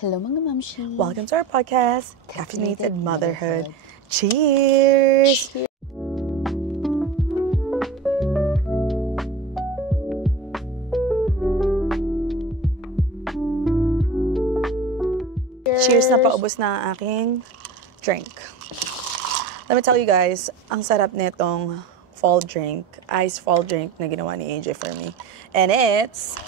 Hello mga mamshi. Welcome to our podcast, Caffeinated Motherhood. Cheers! Cheers na paubos na ang aking drink. Let me tell you guys, ang sarap nitong fall drink, iced fall drink na ginawa ni AJ for me. And it's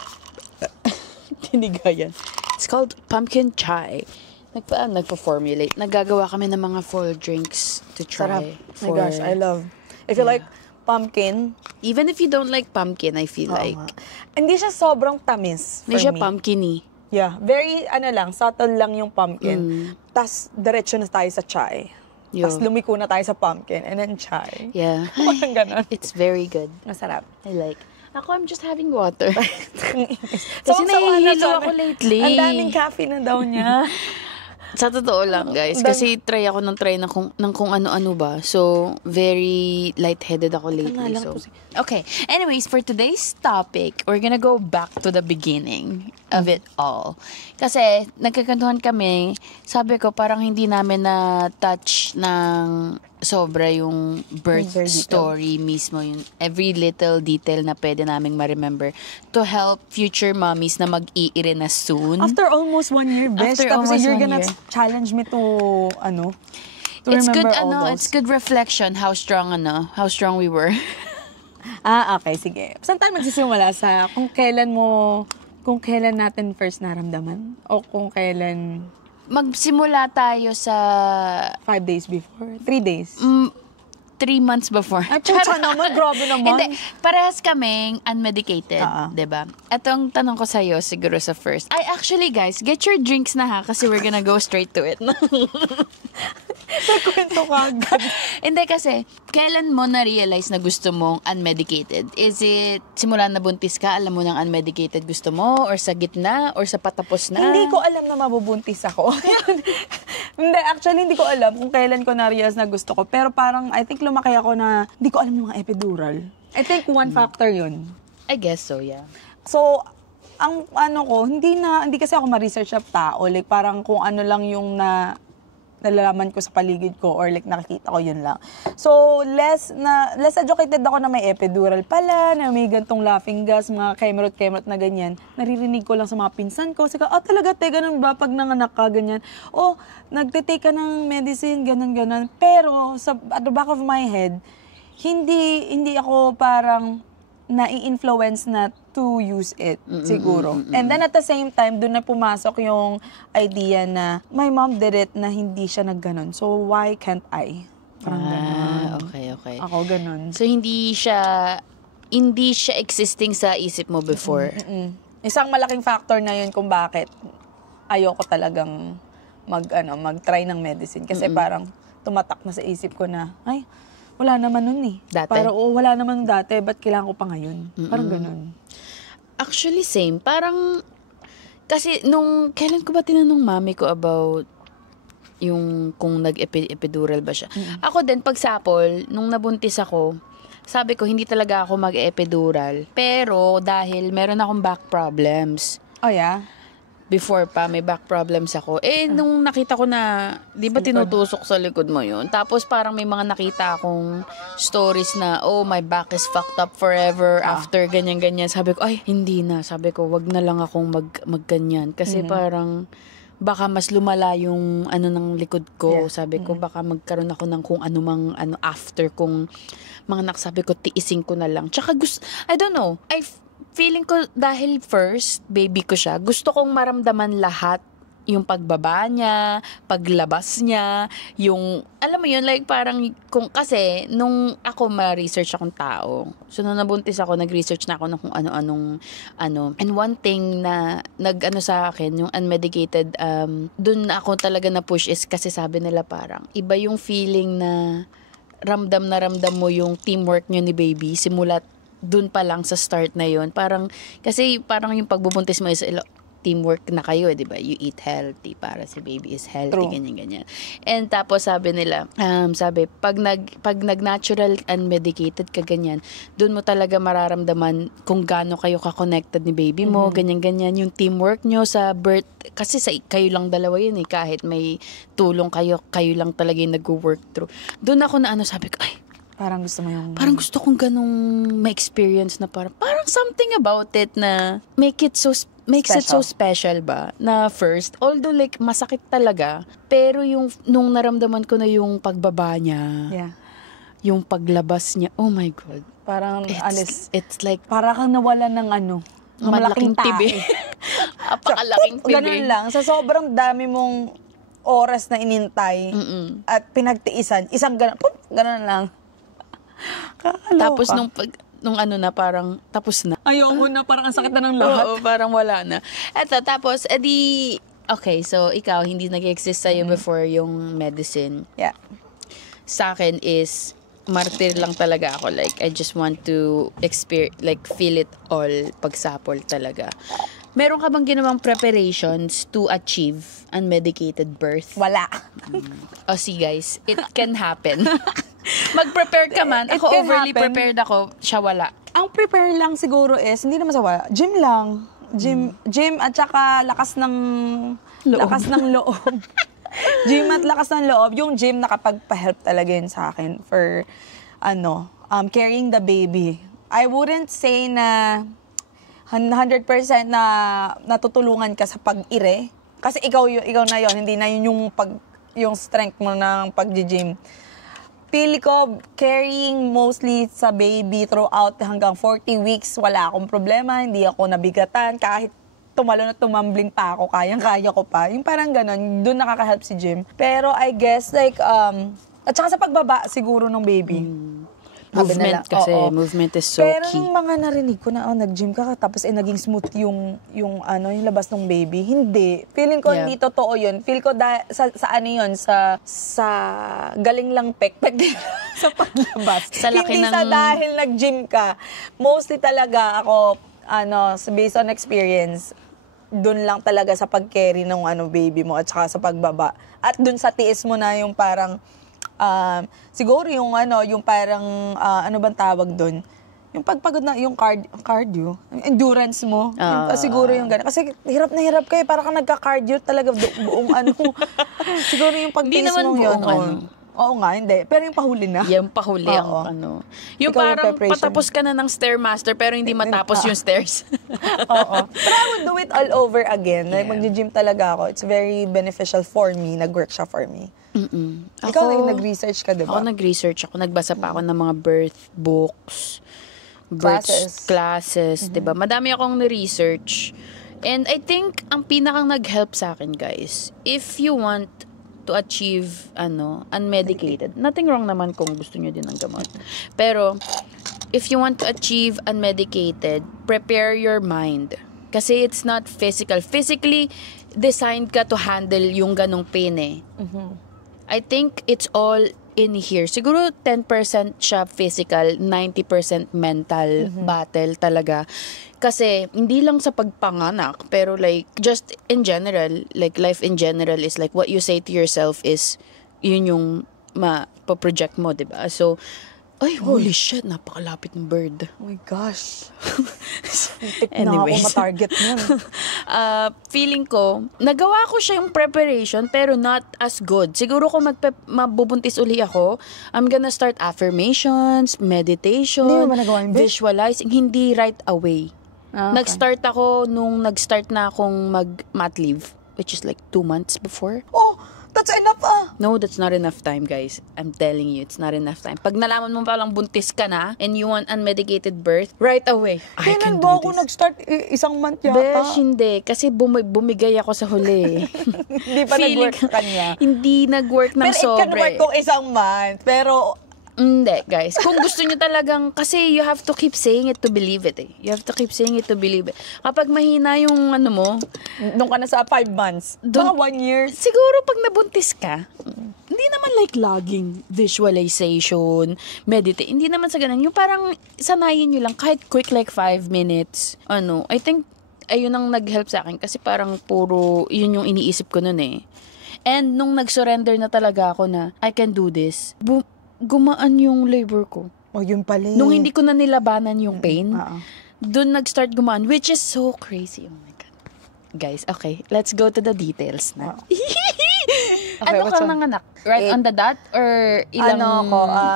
tinigayan. It's called pumpkin chai. Nagpa-formulate. Naggagawa kami ng mga fall drinks to try. Sarap. My gosh, I love. If you like pumpkin, even if you don't like pumpkin, I feel like. Hindi siya sobrang tamis for Hindi siya me. pumpkin-y. Yeah, very subtle lang yung pumpkin. Tas diretso na tayo sa chai. Tas lumiko na tayo sa pumpkin and then chai. Yeah. Parang ganun. It's very good. Masarap. I like. Ako, I'm just having water. Kasi nahihilo ako lately. Ang daming caffeine na daw niya. Sa totoo lang, guys. Kasi try ng kung ano-ano ba. So, very lightheaded ako lately. So. Okay. Anyways, for today's topic, we're gonna go back to the beginning of it all. Kasi, nagkakantuhan kami, sabi ko, parang hindi namin na-touch ng sobra yung birth story mismo, yung every little detail na pwede naming ma-remember to help future mommies na mag-iire na soon. After almost 1 year, best. Tapos you're gonna challenge me to it's good, all those. It's good reflection how strong we were. Okay, sige. Saan tayo magsisimula sa kung kailan natin first naramdaman? O kung kailan... Magsimula tayo sa... 5 days before? 3 days? 3 months before. Ay, pucha naman. Grabe naman. Hindi. Parehas kaming unmedicated. Diba? Etong tanong ko sa'yo, siguro sa first. Actually, guys, get your drinks na ha, kasi we're gonna go straight to it. Nagkwento ka agad. Hindi kasi, kailan mo na-realize na gusto mong unmedicated? Is it, simula na buntis ka, alam mo ng unmedicated gusto mo? Or sa gitna? Or sa patapos na? Hindi ko alam na mabubuntis ako. Hindi, actually, hindi ko alam kung kailan ko na-realize na gusto ko. Pero parang, I think lumaki ako na, hindi ko alam yung mga epidural. I think one factor yun. I guess so, yeah. So, ang hindi kasi ako ma-research ng tao. Like, parang kung ano lang yung nalalaman ko sa paligid ko or like nakikita ko, yun lang. So, less educated ako na may epidural pala, na may gantong laughing gas, mga kemerot na ganyan. Naririnig ko lang sa mga pinsan ko. Sige, talaga, ganun ba pag nanganak ka, ganyan? Nagtitake ka ng medicine, ganun. Pero, at the back of my head, hindi ako parang na-influence na to use it, siguro. And then at the same time, doon na pumasok yung idea na my mom did it na hindi siya nagganon. So, why can't I? Parang ganon. Okay. Ako ganon. So, hindi siya existing sa isip mo before? Isang malaking factor na yun kung bakit ayoko talagang mag-try ng medicine. Kasi parang tumatak na sa isip ko na, ay, wala naman nun eh. Dati? Parang, wala naman dati, ba't kailangan ko pa ngayon? Parang ganun. Actually, same. Parang, kasi kailan ko ba tinanong mami ko about yung kung nag-epidural ba siya? Ako din, pagsapol, nung nabuntis ako, sabi ko, hindi talaga ako mag-epidural. Pero, dahil meron akong back problems. Oh, yeah? Before pa, may back problems ako. Nung nakita ko na, di ba tinutusok sa likod mo yun? Tapos parang may mga nakita akong stories na, my back is fucked up forever after ganyan-ganyan. Sabi ko, hindi na. Sabi ko, wag na lang akong magganyan. Kasi parang, baka mas lumala yung ng likod ko. Yeah. Sabi ko, baka magkaroon ako ng kung anumang after kung mga sabi ko, tiisin ko na lang. Tsaka I don't know, feeling ko dahil first baby ko siya, gusto kong maramdaman lahat, yung pagbaba niya, paglabas niya, yung alam mo yun, like parang kasi nung ako ma-research akong tao, so nung nabuntis ako, nag-research na ako ng kung ano-anong and one thing na sa akin, yung unmedicated, dun ako talaga na-push is kasi sabi nila parang iba yung feeling na ramdam mo yung teamwork niyo ni baby simula dun pa lang sa start na yun. Kasi parang yung pagbubuntis mo is teamwork na kayo, di ba? You eat healthy para si baby is healthy, True. ganyan. And tapos sabi nila, pag nag-natural and medicated ka ganyan, doon mo talaga mararamdaman kung gaano kayo ka-connected ni baby mo, ganyan. Yung teamwork nyo sa birth, kasi kayo lang dalawa yun eh, kahit may tulong kayo lang talaga yung nag-work through. Doon ako na sabi ko, ay, Parang gusto mo yung... parang gusto kong ganong ma-experience na parang something about it na makes it so special ba na first, although like masakit talaga, pero nung naramdaman ko na yung pagbaba niya, Yeah. yung paglabas niya, oh my God, Parang, it's like para kang nawalan ng malaking tibi. Apakalaking tibi. Ganun lang. Sa sobrang dami mong oras na inintay at pinagtiisan, isang ganun lang. Kakaloka. Tapos nung na parang tapos na. Ayoko na, parang ang sakit na ng lahat. Oo, parang wala na. Eto, tapos, okay, so ikaw, hindi nag-exist sa'yo before yung medicine. Yeah. Sa akin is, martyr lang talaga ako. Like, I just want to feel it all pagsapol talaga. Meron ka bang ginawang preparations to achieve unmedicated birth? Wala. See guys, it can happen. Mag-prepare ka man. It Ako can overly happen. prepared ako. Siya wala. Ang prepare lang siguro is, hindi naman sa wala, gym lang. Gym at saka lakas ng loob. Gym at lakas ng loob. Yung gym nakapagpa-help talaga yun sa akin for, carrying the baby. I wouldn't say na 100% na natutulungan ka sa pag-ire. Kasi ikaw na yon, hindi na yun yung strength mo ng pag-gym. Feel ko, carrying mostly sa baby throughout hanggang 40 weeks, wala akong problema, hindi ako nabigatan, kahit tumalo na tumambling pa ako, kayang-kaya ko pa. Yung parang ganon, doon nakaka-help si gym. Pero I guess at saka sa pagbaba siguro ng baby. Movement kasi, movement is so Pero key. nung mga narinig ko na, nag-gym ka, tapos naging smooth yung labas ng baby. Hindi. Feeling ko hindi totoo yun. Feel ko sa galing lang pek-pek sa paglabas. Sa laki hindi sa dahil nag-gym ka. Mostly talaga ako, based on experience, dun lang talaga sa pag-carry ng baby mo at saka sa pagbaba. At dun sa tiis mo na yung parang siguro yung parang ano bang tawag doon? Yung pagpagod na yung cardio, yung endurance mo. Siguro yung gano'n. Kasi hirap na hirap kayo, parang nagka-cardio talaga buong siguro yung pag-tiis mo yun. Oo nga, hindi. Pero yung pahuli na. Yung pahuli ang Yung Ikaw parang yung patapos ka na ng Stairmaster pero hindi matapos yung stairs. Oo. But I would do it all over again. Like, mag-gym talaga ako. It's very beneficial for me. Nag-work siya for me. Ikaw nag-research ka, diba? Ako nag-research ako. Nagbasa pa ako ng mga birth books, classes, diba? Madami akong na-research. And I think, ang pinakang nag-help sa akin, guys, if you want to achieve, unmedicated, nothing wrong naman kung gusto nyo din ng gamot. Pero, if you want to achieve unmedicated, prepare your mind. Kasi it's not physical. Physically, designed ka to handle yung ganong pain eh. I think it's all in here. Siguro 10% siya physical, 90% mental battle talaga. Kasi hindi lang sa pagpanganak, pero like just in general, like life in general is like what you say to yourself is yun yung ma-project mo, 'di ba? So ay, holy shit, napakalapit ng bird. Oh my gosh. Anyways. Na ako matarget niyan. Feeling ko, nagawa ko siya yung preparation pero not as good. Siguro kung mabubuntis uli ako, I'm gonna start affirmations, meditation, hindi mo ba nagawa yun, visualizing, hindi right away. Okay. Nag-start ako nung nag-start na akong mag-mat leave, which is like 2 months before. Oh, that's enough No, that's not enough time, guys. I'm telling you, it's not enough time. Pag nalaman mo palang buntis ka na and you want unmedicated birth, right away, I can do ba ako this. nag-start? Isang month yata? Besh, hindi. Kasi bumigay ako sa huli. Hindi pa nag-work sa kanya. Hindi nag-work ng Pero it can work kung isang month. Pero hindi, guys. Kung gusto nyo talagang, kasi you have to keep saying it to believe it eh. You have to keep saying it to believe it. Kapag mahina yung mo, nung ka na sa 5 months, mga 1 year. siguro pag nabuntis ka, hindi naman like logging, visualization, meditate. Hindi naman sa ganun. Yung parang sanayin nyo lang, kahit quick like 5 minutes. I think ayun ang nag-help sa akin kasi parang puro, yun yung iniisip ko nun eh. And nung nag-surrender na talaga ako na, I can do this, gumaan yung labor ko. Oh, yun pala. Nung hindi ko na nilabanan yung pain, dun nag-start gumaan, which is so crazy. Oh my God. Guys, okay, let's go to the details na. Okay, ano kang nanganak? Right on the dot? Or ilang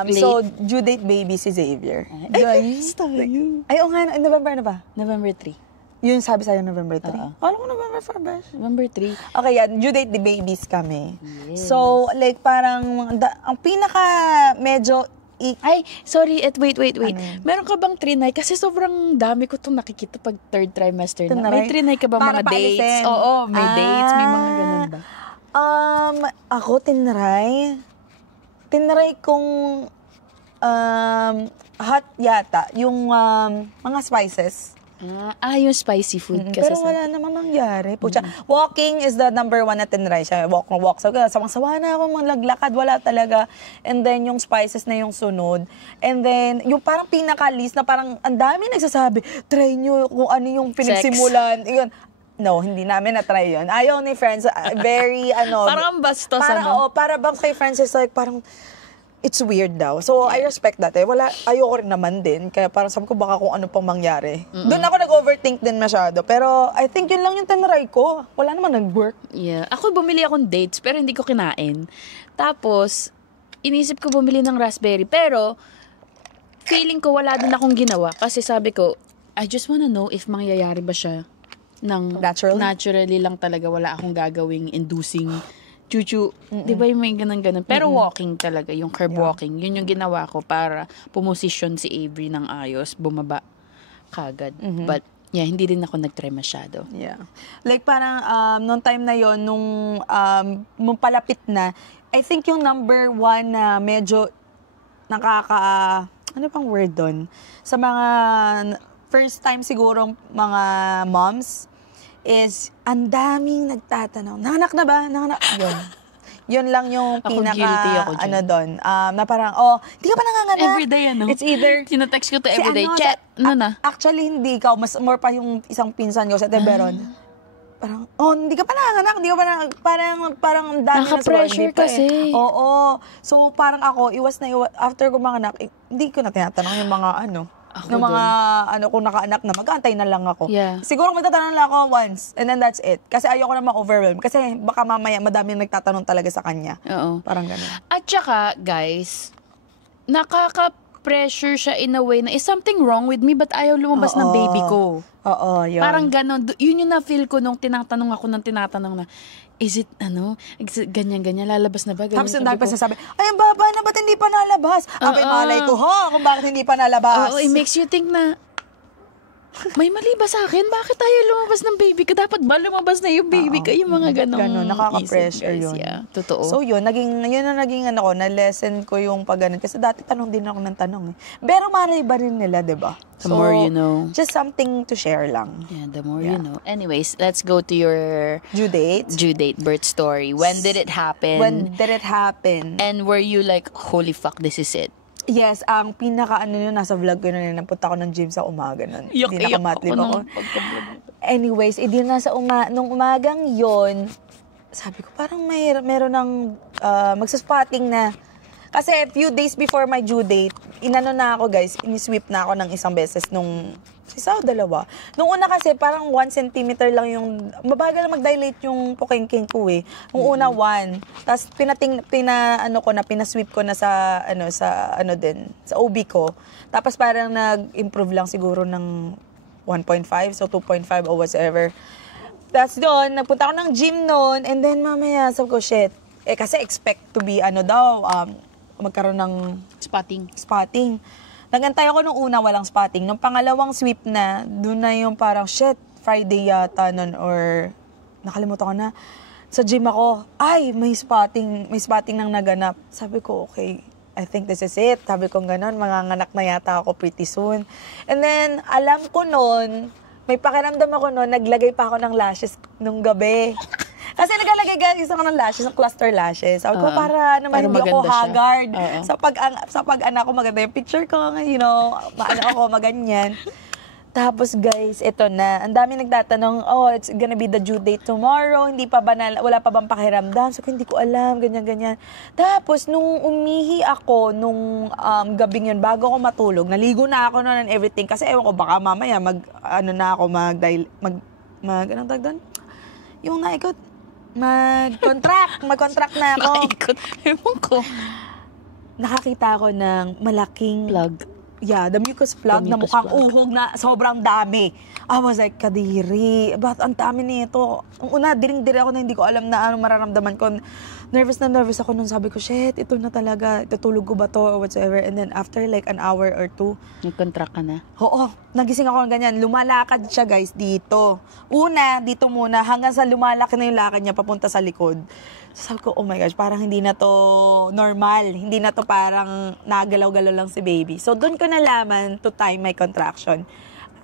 late? So, due date baby si Xavier. Guys, tayo. Ay, oo nga, November na ba? November 3. Yun sabi sa'yo, November 3. Oo. Kala ko November 4 ba? November 3. Okay, yan. Due date the babies kami. Yes. So, like, parang, ang pinaka medyo Ay, sorry, wait. Ano? Meron ka bang trinay? Kasi sobrang dami ko itong nakikita pag third trimester na. May trinay ka ba Para mga dates? paalisin. Oo, may dates. May mga ganun ba? Ako, tinry kong hot yata, yung mga spices. Yung spicy food. Kasi Pero wala namang nangyari. Pucha, walking is the number one na tinry siya. Walk. So, sawang-sawa na ako maglakad. Wala talaga. And then, yung spices na yung sunod. And then, yung parang pinaka-list na parang ang dami nagsasabi, try nyo kung ano yung pinagsimulan. Yun. No, hindi namin na-try yun. Ayaw ni friends, very, parang bastos, para bang kay friends is like, parang, it's weird daw. So, I respect that. Ayoko rin naman din. Kaya parang sabi ko baka kung ano pang mangyari. Doon ako nag-overthink din masyado. Pero, I think yun lang yung tinry ko. Wala naman nag-work. Yeah. Ako bumili akong dates, pero hindi ko kinain. Tapos, inisip ko bumili ng raspberry. Pero, feeling ko wala din akong ginawa. Kasi sabi ko, I just wanna know if mangyayari ba siya ng naturally lang talaga. Wala akong gagawing inducing chuchu. Di ba yung may ganun-ganun? Pero walking talaga, yung curb walking. Yun yung ginawa ko para pumosisyon si Avery ng ayos, bumaba kagad. But, yeah, hindi rin ako nag-try masyado. Yeah. Like parang, nung time na yon nung palapit na, I think yung number one na medyo ano pang word doon? Sa mga first time siguro mga moms, is ang daming nagtatanong, nanganak na ba? Yun. Yun lang yung doon. Na parang, di ka pa nanganganak? Everyday, It's either, sinatext ko to everyday. Chat, na? Actually, hindi ikaw. Mas more pa yung isang pinsan ko sa Teberon. Parang, hindi ka pa nanganganak? Hindi ka pa parang ang dami na naka-pressure kasi. Oo. So, parang ako, iwas after ko manganak, hindi ko na tinatanong yung mga ng mga, kung nakaanak na, mag-aantay na lang ako. Yeah. Siguro magtatanong lang ako once, and then that's it. Kasi ayoko na ma-overwhelm. Kasi baka mamaya, madami nagtatanong talaga sa kanya. Oo. Parang gano'n. At saka, guys, nakaka-pressure siya in a way na, is something wrong with me? Ba't ayaw lumabas ng baby ko? Oo, yun. Parang gano'n. Yun yung na-feel ko nung tinatanong ako na, is it, ganyan-ganyan, lalabas na ba? Ganyan, tapos yung dahil pa sasabi, ay, ang baba na, ba't hindi pa nalabas? Abay, malay ko, kung bakit hindi pa nalabas. Oo, it makes you think na, may mali ba sa akin? Bakit tayo lumabas ng baby ko? Dapat ba lumabas na yung baby ko? Yung mga ganong nakaka-pressure isip, guys. yun. Yeah, totoo. So yun na naging na-lesson ko yung pag ganun. Kasi dati tanong din ako ng tanong. Pero malay ba rin nila, diba? The more you know. Just something to share lang. Yeah, the more you know. Anyways, let's go to your due date birth story. When did it happen? And were you like, holy fuck, this is it? Yes, ang nasa vlog ko na napunta ako ng gym sa umaga nun. Hindi nakamatlib ako. Anyways, nung umagang yon, sabi ko parang meron ng magsaspotting na. Kasi few days before my due date, na ako guys, inisweep na ako ng isang beses nung isa o dalawa. Nung una kasi parang 1 centimeter lang yung, mabagal mag-dilate yung pukengking ko eh. Nung una 1. Tapos pinasweep ko na sa OB ko. Tapos parang nag-improve lang siguro ng 1.5, so 2.5 or whatever. Tapos doon, nagpunta ako ng gym noon, and then mamaya, sabi ko, shit. Kasi expect to be, magkaroon ng spotting. Nagantay ako nung una, walang spotting. Nung pangalawang sweep na, doon na yung parang, shit, Friday yata nun, or nakalimutan ko na. Sa gym ako, ay, may spotting nang naganap. Sabi ko, okay, I think this is it. Sabi ko gano'n, manganganak na yata ako pretty soon. And then, alam ko nun, may pakiramdam ako nun, naglagay pa ako ng lashes nung gabi. Kasi nagalagay ako ng lashes, ng cluster lashes. Sabi ko, para naman hindi ako haggard. Sa pag-anak ko, maganda yung picture ko, maano ako, maganyan. Tapos guys, ito na. Ang dami nagtatanong, oh, it's gonna be the due date tomorrow. Hindi pa ba wala pa bang pakiramdam? So, hindi ko alam, ganyan-ganyan. Tapos, nung umihi ako, nung gabing yun, bago ako matulog, naligo na ako noon and everything. Kasi ewan ko, baka mamaya, anong tawag doon? Yung naikot, mag-contract na ako. Naikot. Ewan ko. Nakakita ako ng malaking Plug. Yeah, the mucus plug na mukhang uhog na sobrang dami. I was like, kadiri, ba't ang dami nito? Ang una, diring-diri ako na hindi ko alam na anong mararamdaman ko. Nervous na nervous ako nung sabi ko, shit, ito na talaga, tutulog ko ba to or whatsoever. And then after like an hour or two, Nag-contract ka na? oo, nagising ako ng ganyan. Lumalakad siya guys dito. Una, dito muna, hanggang sa lumalaki na yung lakad niya papunta sa likod. So, sabi ko, oh my gosh, parang hindi na to normal. Hindi na to parang nagalaw-galaw lang si baby. So, doon ko nalaman to time my contraction.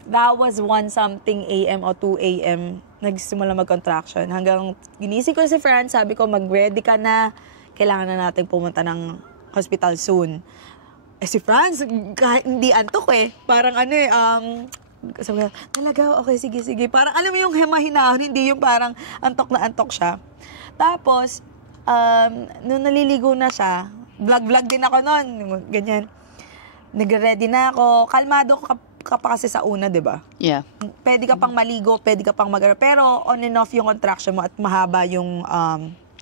That was 1-something a.m. o 2 a.m. nagsimula mag-contraction. Hanggang ginising ko si Franz, sabi ko, mag-ready ka na. Kailangan na natin pumunta ng hospital soon. Eh si Franz, kahit hindi antok eh. Parang sabi ko, talaga, okay, sige. Parang alam mo yung hemahinahon, hindi yung parang antok na antok siya. Tapos, nung naliligo na siya, vlog din ako noon, ganyan. Nag-ready na ako. Kalmado ka pa kasi sa una, di ba? Yeah. Pwede ka pang maligo, pwede ka pang pero on and off yung contraction mo at mahaba yung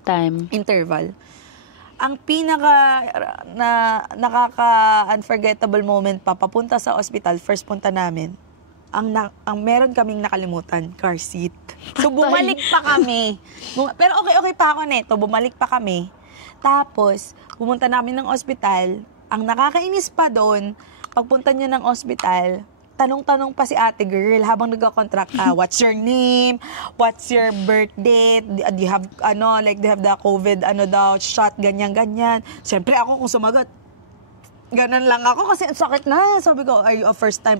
Time. interval. Ang nakaka-unforgettable moment pa, papunta sa ospital, first punta namin, ang meron kaming nakalimutan, car seat. So, bumalik pa kami. Pero okay pa ako neto, bumalik pa kami. Tapos, pumunta namin ng ospital, ang nakakainis pa doon, pagpunta niyo ng ospital, tanong-tanong pa si ate girl habang nagko-contract ka, what's your name? What's your birth date? Do you have, they have the COVID, shot, ganyan. Siyempre ako kung sumagot, ganun lang ako kasi ang sakit na. Sabi ko, are you a first time,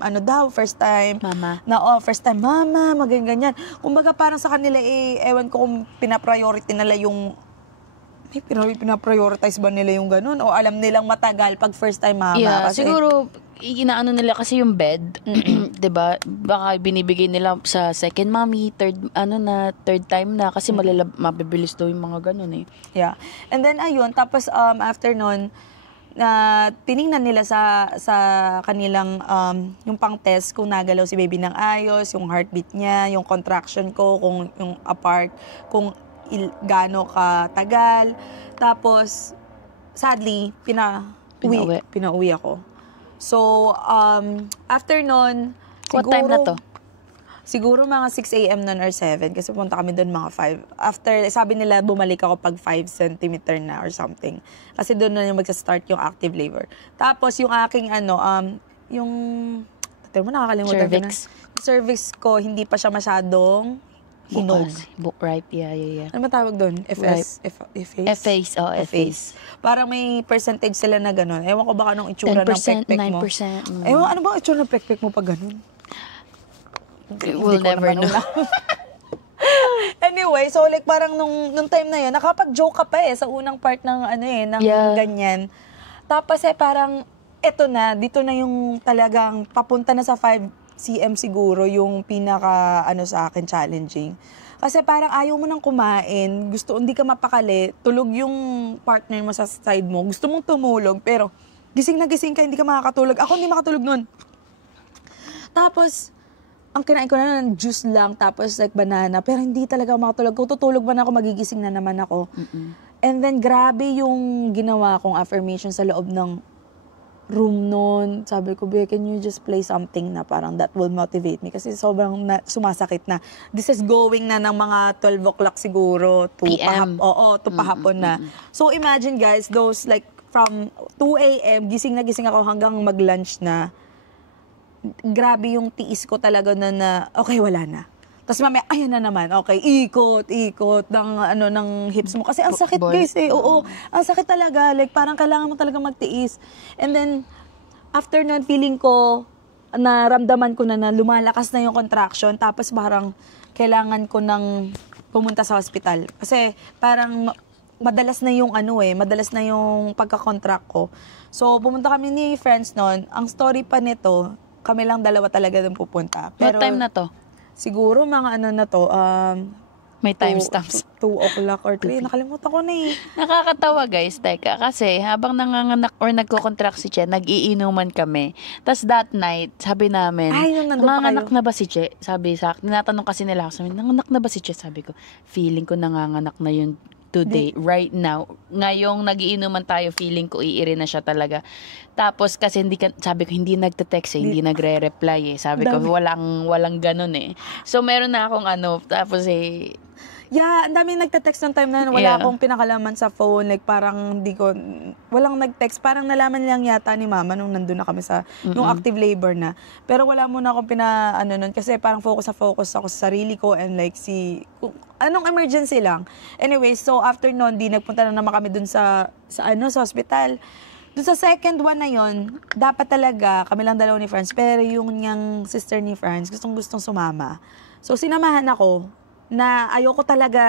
first time? Mama. First time mama, ganyan. Kumbaga parang sa kanila, ewan ko kung pinapriority nila yung, pinaprioritize ba nila yung ganun? O alam nilang matagal pag first time mama? Yeah, kasi, siguro, inaano nila kasi yung bed, 'di ba? Baka binibigay nila sa second mommy, third time na kasi mabibilis daw yung mga ganun eh. Yeah. And then ayun, tapos after nun, tiningnan nila sa kanilang yung pang-test kung nagalaw si baby ng ayos, yung heartbeat niya, yung contraction ko, kung yung apart, kung gaano katagal. Tapos sadly, pinauwi ako. So, after nun, What time na to? Siguro mga 6 a.m. nun or 7 kasi punta kami doon mga 5. After, sabi nila bumalik ako pag 5 centimeter na or something. Kasi doon na yung magsa-start yung active labor. Tapos yung aking yung, nakakalimutan cervix. Cervix ko, hindi pa siya masyadong hinog. Ripe, yeah. Ano ba tawag doon? FS? F-phase, F-phase. Parang may percentage sila na gano'n. Ewan ko baka nung itsura 10%, ng pekpek mo. 9%. Ewan, ano ba itsura ng pekpek mo pag gano'n? We'll never know. Anyway, so like parang nung time na yun, nakapag-joke ka pa sa unang part ng ganyan. Tapos parang eto na, dito na yung talagang papunta na sa 5 cm siguro yung pinaka sa akin challenging. Kasi parang ayaw mo nang kumain, hindi ka mapakali, tulog yung partner mo sa side mo, gusto mong tumulog, pero gising na gising ka, hindi ka makakatulog. Ako hindi makatulog nun. Tapos, ang kinain ko na ng juice lang, tapos like banana, pero hindi talaga ako makatulog. Kung tutulog man ako, magigising na naman ako. And then, grabe yung ginawa kong affirmation sa loob ng room noon. Sabi ko, Be, can you just play something na parang that will motivate me? Kasi sobrang sumasakit na. This is going na ng mga 12 o'clock siguro. PM. To pahapon na. So imagine guys, those like from 2 a.m., gising na gising ako hanggang mag-lunch na. Grabe yung tiis ko talaga na okay, wala na. Tapos mamaya, ayan na naman, okay, ikot ng hips mo. Kasi ang sakit guys oo, ang sakit talaga, like parang kailangan mo talaga magtiis. And then, after nun, feeling ko, naramdaman ko na lumalakas na yung contraction, tapos parang kailangan ko nang pumunta sa hospital. Kasi parang madalas na yung madalas na yung pagka-contract ko. So, pumunta kami ni friends nun, ang story pa nito, kami lang dalawa talaga dun pupunta. What time na to? Siguro mga ano na to, May timestamps. 2 o'clock or 3. Nakalimutan ko na eh. Nakakatawa guys, teka, kasi habang nanganganak or nagko-contract si Che, nag-iinuman kami. Tapos that night, sabi namin, Ay, nung nandun pa nanganganak kayo. na ba si Che? Sabi sa akin, tinatanong kasi nila ako sa amin, nanganganak na ba si Che? Sabi ko, feeling ko nanganganak na yun today, right now. Ngayong nagiinuman tayo, feeling ko iiri na siya talaga. Tapos kasi sabi ko, hindi nagte-text eh, hindi nagre-reply eh. Sabi ko, walang ganun eh. So meron na akong tapos eh, Yeah, ang dami nagte-text ng time na yun. Wala akong pinakalaman sa phone. Like, parang walang nag-text. Parang nalaman lang yata ni mama nung nandun na kami nung active labor na. Pero wala muna akong nun. Kasi parang focus ako sa sarili ko and like anong emergency lang. Anyway, so after nun, nagpunta na naman kami dun sa hospital. Dun sa second one na yon, dapat talaga, kami lang dalawa ni Franz, pero yung niyang sister ni Franz, gustong sumama. So, sinamahan ako, na ayoko talaga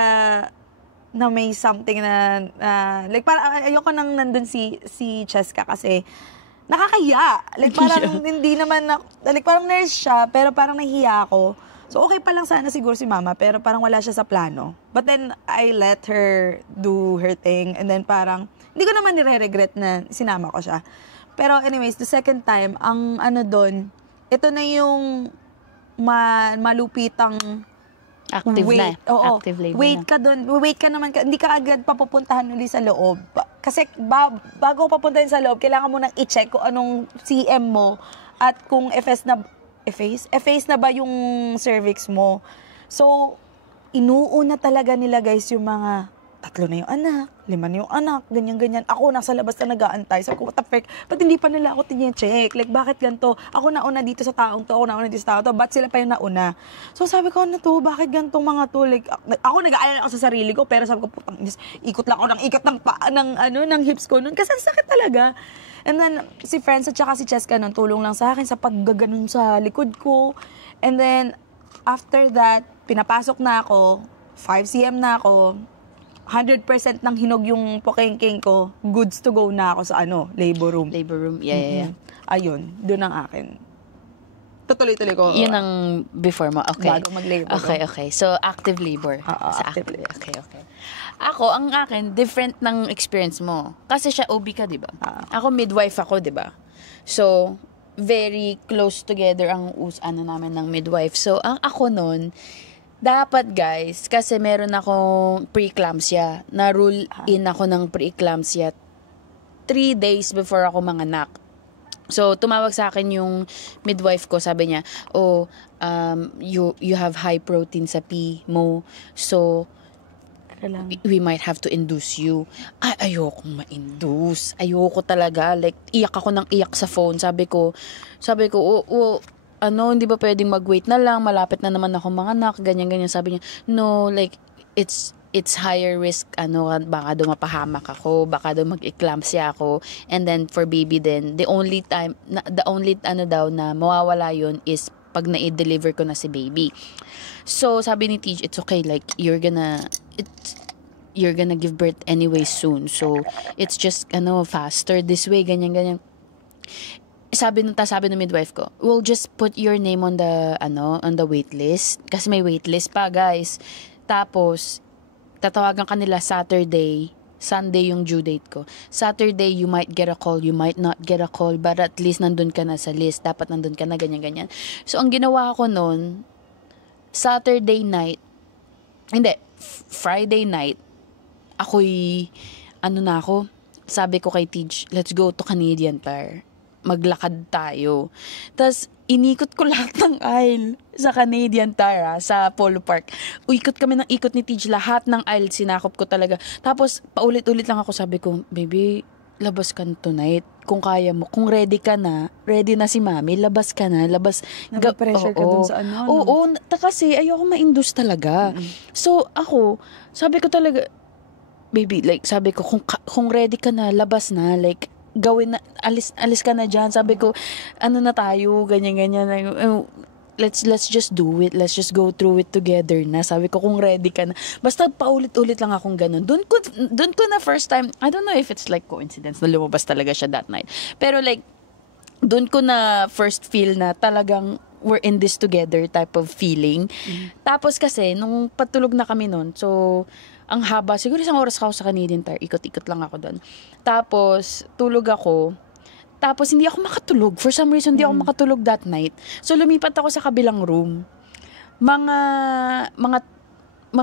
na may something na like parang ayoko nang nandun si Cheska kasi nakakahiya. Like parang hindi naman like parang nurse siya pero parang nahihiya ako. So okay pa lang sana siguro si mama pero parang wala siya sa plano. But then I let her do her thing and then parang hindi ko naman nire-regret na sinama ko siya. Pero anyways, the second time, ang doon, ito na yung malupitang active na. Active labor wait ka doon. Wait ka naman. Hindi ka agad papupuntahan uli sa loob. Kasi bago papuntahin sa loob, kailangan mo nang i-check kung anong CM mo at kung FS na ba yung cervix mo. So, inuuna talaga nila guys yung mga 3 na yung anak, 5 na yung anak, ganyan-ganyan. Ako nasa labas na nag-aantay. Sabi ko, what the frick? Ba't hindi pa nila ako tine-check? Like, bakit ganito? Ako nauna dito sa taong to, ba't sila pa yung nauna? So sabi ko, ano to? Bakit ganitong mga to? Like, ako nag-aalala ako sa sarili ko, pero sabi ko, putang Diyos, ikot lang ako ng hips ko nun. Kasi sakit talaga. And then, si Franz at saka si Cheska nun, tulong lang sa akin sa paggaganon sa likod ko. And then, after that, pinapasok na ako, 5 cm na ako, 100% ng hinog yung pokengkeng ko, goods to go na ako sa labor room. Labor room, yeah. Ayun, doon ang akin. Tutuloy-tuloy ko. Yun ang before mo, okay. Bago mag-labor. Okay. So, active labor. Active labor. Okay. Ako, ang akin, different ng experience mo. Kasi siya OB ka, di ba? Ako, midwife ako, di ba? So, very close together ang namin ng midwife. So, ang ako nun, dapat guys, kasi meron akong preeclampsia. Na-rule in ako ng preeclampsia 3 days before ako manganak. So, tumawag sa akin yung midwife ko. Sabi niya, you have high protein sa pee mo. So, we might have to induce you. Ayoko ma-induce. Ayoko talaga. Like, iyak ako ng iyak sa phone. Sabi ko, hindi ba pwedeng mag-wait na lang, malapit na naman ako manganak, ganyan-ganyan. Sabi niya, no, like, it's higher risk, baka daw mapahamak ako, baka daw mag-eclampsia ako, and then for baby din, the only daw na mawawala yun is pag na-deliver ko na si baby. So, sabi ni Tej, it's okay, like, you're gonna give birth anyway soon, so, it's just, faster this way, ganyan-ganyan. Sabi ng midwife ko, we'll just put your name on the wait list. Kasi may wait list pa, guys. Tapos, tatawagan ka nila Saturday. Sunday yung due date ko. Saturday, you might get a call, you might not get a call, but at least nandun ka na sa list. Dapat nandun ka na, ganyan-ganyan. So, ang ginawa ko noon, Friday night, ako'y, sabi ko kay Tej, let's go to Canadian Tire. Maglakad tayo. Tapos, inikot ko lahat ng aisle sa Canadian Tire, sa Polo Park. Ikot kami ng ikot ni Tej. Lahat ng aisle, sinakop ko talaga. Tapos, paulit-ulit lang ako, sabi ko, baby, labas ka tonight. Kung kaya mo, kung ready na si mami, labas ka na, Napapressure ka dun sa Oo, kasi ayoko ma-induce talaga. So, ako, sabi ko talaga, baby, like, sabi ko, kung ready ka na, labas na, like, gawin na, alis ka na dyan. Sabi ko, na tayo, ganyan-ganyan. Let's just do it. Let's just go through it together na. Sabi ko, kung ready ka na. Basta paulit-ulit lang akong ganun. Doon ko na first time, I don't know if it's like coincidence na lumabas talaga siya that night. Pero like, doon ko na first feel na talagang we're in this together type of feeling. Tapos kasi, nung patulog na kami nun, so, ang haba, siguro 1 oras ako sa Canadian Tire, ikot-ikot lang ako doon. Tapos, tulog ako. Tapos, hindi ako makatulog. For some reason, hindi ako makatulog that night. So, lumipat ako sa kabilang room. Mga 1:30